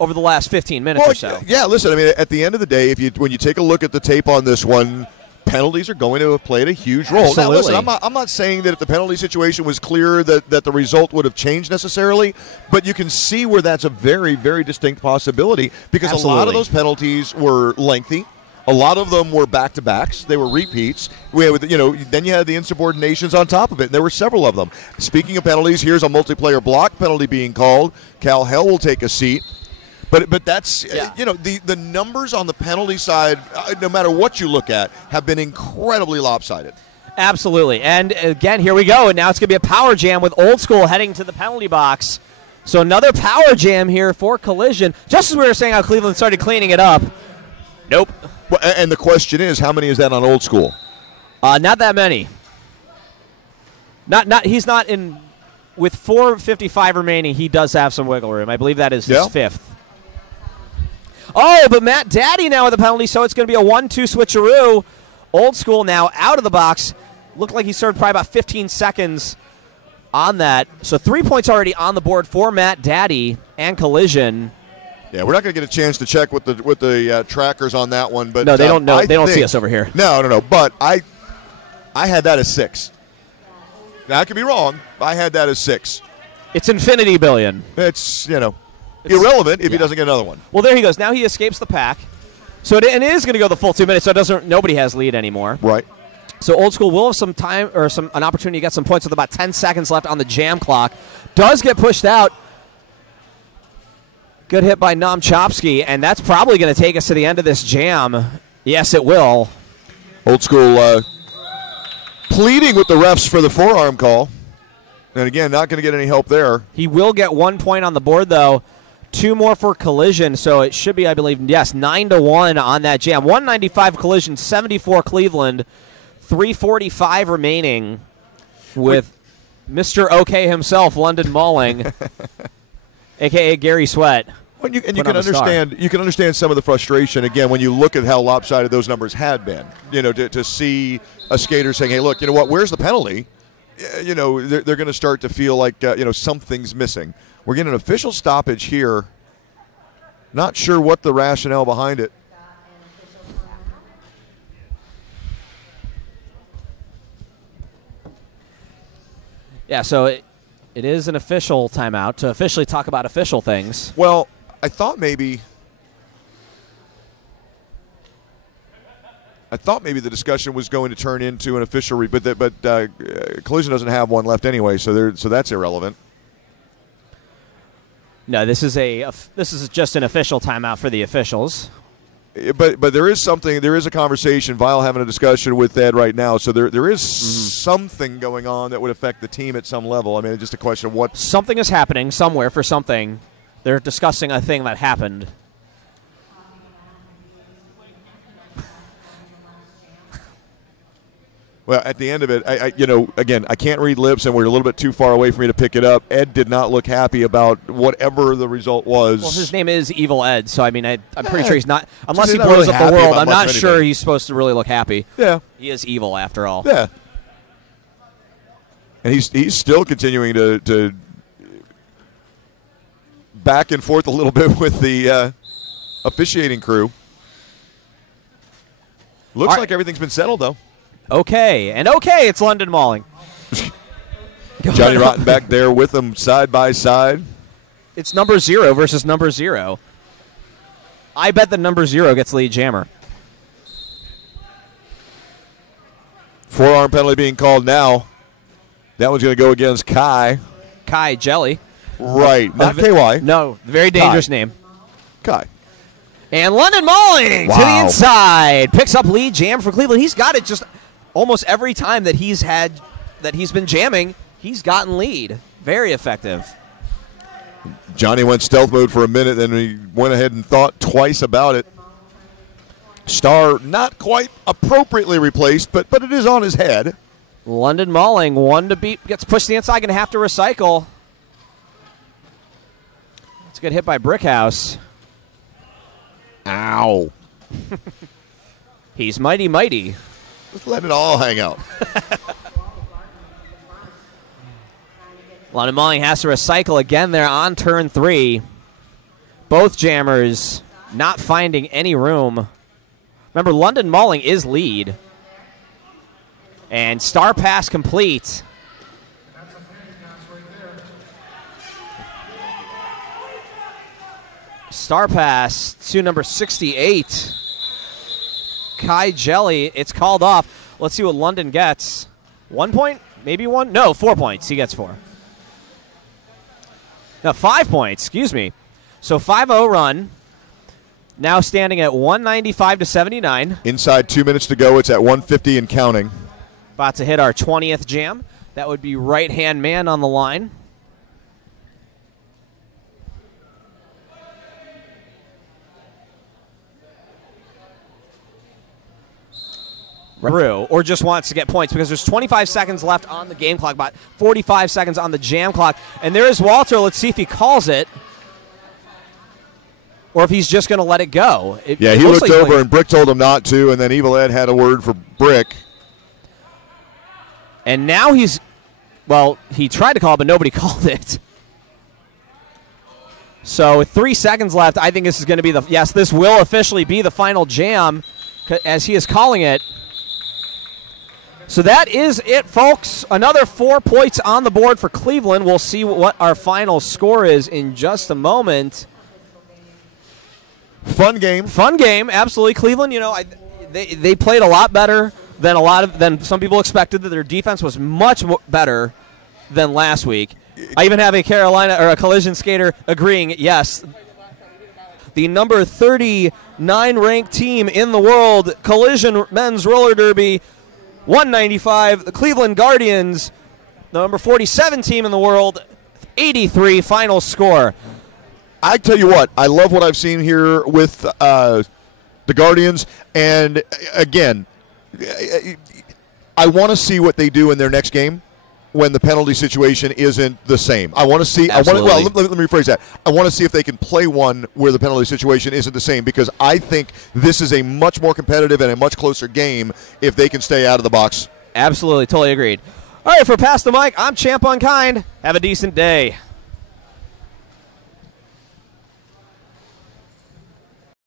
over the last 15 minutes or so. Yeah, listen, I mean, at the end of the day, when you take a look at the tape on this one, penalties are going to have played a huge role. Absolutely. Now, listen, I'm not saying that if the penalty situation was clear that the result would have changed necessarily, but you can see where that's a very, very distinct possibility because a lot of those penalties were lengthy. A lot of them were back-to-backs. They were repeats. Then you had the insubordinations on top of it, and there were several of them. Speaking of penalties, here's a multiplayer block penalty being called. Cal Hell will take a seat. But that's, the numbers on the penalty side, no matter what you look at, have been incredibly lopsided. Absolutely. And again, here we go. And now it's going to be a power jam with Old School heading to the penalty box. So another power jam here for Collision. Just as we were saying how Cleveland started cleaning it up. Nope. Well, and the question is, how many is that on Old School? Not that many. He's not in. With 4:55 remaining, he does have some wiggle room. I believe that is his fifth. Oh, but Matt Daddy now with the penalty, so it's going to be a 1-2 switcheroo. Old School now out of the box. Looked like he served probably about 15 seconds on that. So 3 points already on the board for Matt Daddy and Collision. Yeah, we're not going to get a chance to check with the trackers on that one, but no, they don't know. They don't see us over here. No. But I had that as 6. Now I could be wrong. But I had that as 6. It's infinity billion. It's irrelevant if he doesn't get another one. Well, there he goes. Now he escapes the pack. So it is going to go the full 2 minutes. So nobody has lead anymore. Right. So Old School will have some time or an opportunity to get some points with about 10 seconds left on the jam clock. Does get pushed out. Good hit by Noam Chomsky, and that's probably going to take us to the end of this jam. Yes, it will. Old School pleading with the refs for the forearm call. And again, not going to get any help there. He will get 1 point on the board, though. 2 more for Collision, so it should be, I believe, 9-1 on that jam. 195 Collision, 74 Cleveland, 3:45 remaining with Mr. OK himself, London Mauling. A.k.a. Gary Sweat. Well, you can understand some of the frustration, again, when you look at how lopsided those numbers had been. To see a skater saying, hey, look, you know what, where's the penalty? They're going to start to feel like, something's missing. We're getting an official stoppage here. Not sure what the rationale behind it. Yeah, so it is an official timeout to officially talk about official things. Well, I thought maybe the discussion was going to turn into an official, but Collision doesn't have one left anyway, so that's irrelevant. No, this is just an official timeout for the officials. But there is a conversation. Vile having a discussion with Ed right now, so there is something going on that would affect the team at some level. I mean, it's just a question of what. Something is happening somewhere for something. They're discussing a thing that happened. Well, at the end of it, again, I can't read lips, and we're a little bit too far away for me to pick it up. Ed did not look happy about whatever the result was. Well, his name is Evil Ed, so I mean, I'm pretty sure he's not. Unless he blows up the world, I'm not sure he's supposed to really look happy. Yeah, he is evil after all. Yeah, and he's still continuing to back and forth a little bit with the officiating crew. Looks like everything's been settled, though. Okay, it's London Mauling. Johnny Rotten back there with them side by side. It's number 0 versus number 0. I bet the number 0 gets lead jammer. Forearm penalty being called now. That one's going to go against Kai. Kai Jelly. Right, not KY. No, very dangerous name. Kai. And London Mauling to the inside. Picks up lead jam for Cleveland. He's got it just almost every time that he's been jamming, he's gotten lead. Very effective. Johnny went stealth mode for a minute, then he went ahead and thought twice about it. Star not quite appropriately replaced, but it is on his head. London Mauling, 1 to beat, gets pushed to the inside, going to have to recycle. It's a good hit by Brickhouse. Ow. He's mighty, mighty. Just let it all hang out. London Mauling has to recycle again there on turn 3. Both jammers not finding any room. Remember, London Mauling is lead. And star pass complete. Star pass to number 68. Kai Jelly. It's called off. Let's see what London gets. 1 point? Maybe one? No, 4 points. He gets 4. No, 5 points. Excuse me. So 5-0 run. Now standing at 195 to 79. Inside 2 minutes to go. It's at 150 and counting. About to hit our 20th jam. That would be right-hand man on the line. Through, or just wants to get points because there's 25 seconds left on the game clock, about 45 seconds on the jam clock. And there is Walter. Let's see if he calls it or if he's just going to let it go. He looked over and Brick told him not to, and then Evil Ed had a word for Brick. And now he tried to call it, but nobody called it. So with 3 seconds left, I think this is going to be this will officially be the final jam as he is calling it. So that is it, folks. Another 4 points on the board for Cleveland. We'll see what our final score is in just a moment. Fun game, absolutely. Cleveland, they played a lot better than some people expected. That their defense was much better than last week. I even have a collision skater agreeing. Yes, the number 39 ranked team in the world, Collision Men's Roller Derby. 195, the Cleveland Guardians, the number 47 team in the world, 83 final score. I tell you what, I love what I've seen here with the Guardians, and again, I want to see what they do in their next game when the penalty situation isn't the same. I want to see. Let me rephrase that. I want to see if they can play one where the penalty situation isn't the same, because I think this is a much more competitive and a much closer game if they can stay out of the box. Absolutely, totally agreed. All right, for Pass the Mic, I'm Champ Unkind. Have a decent day.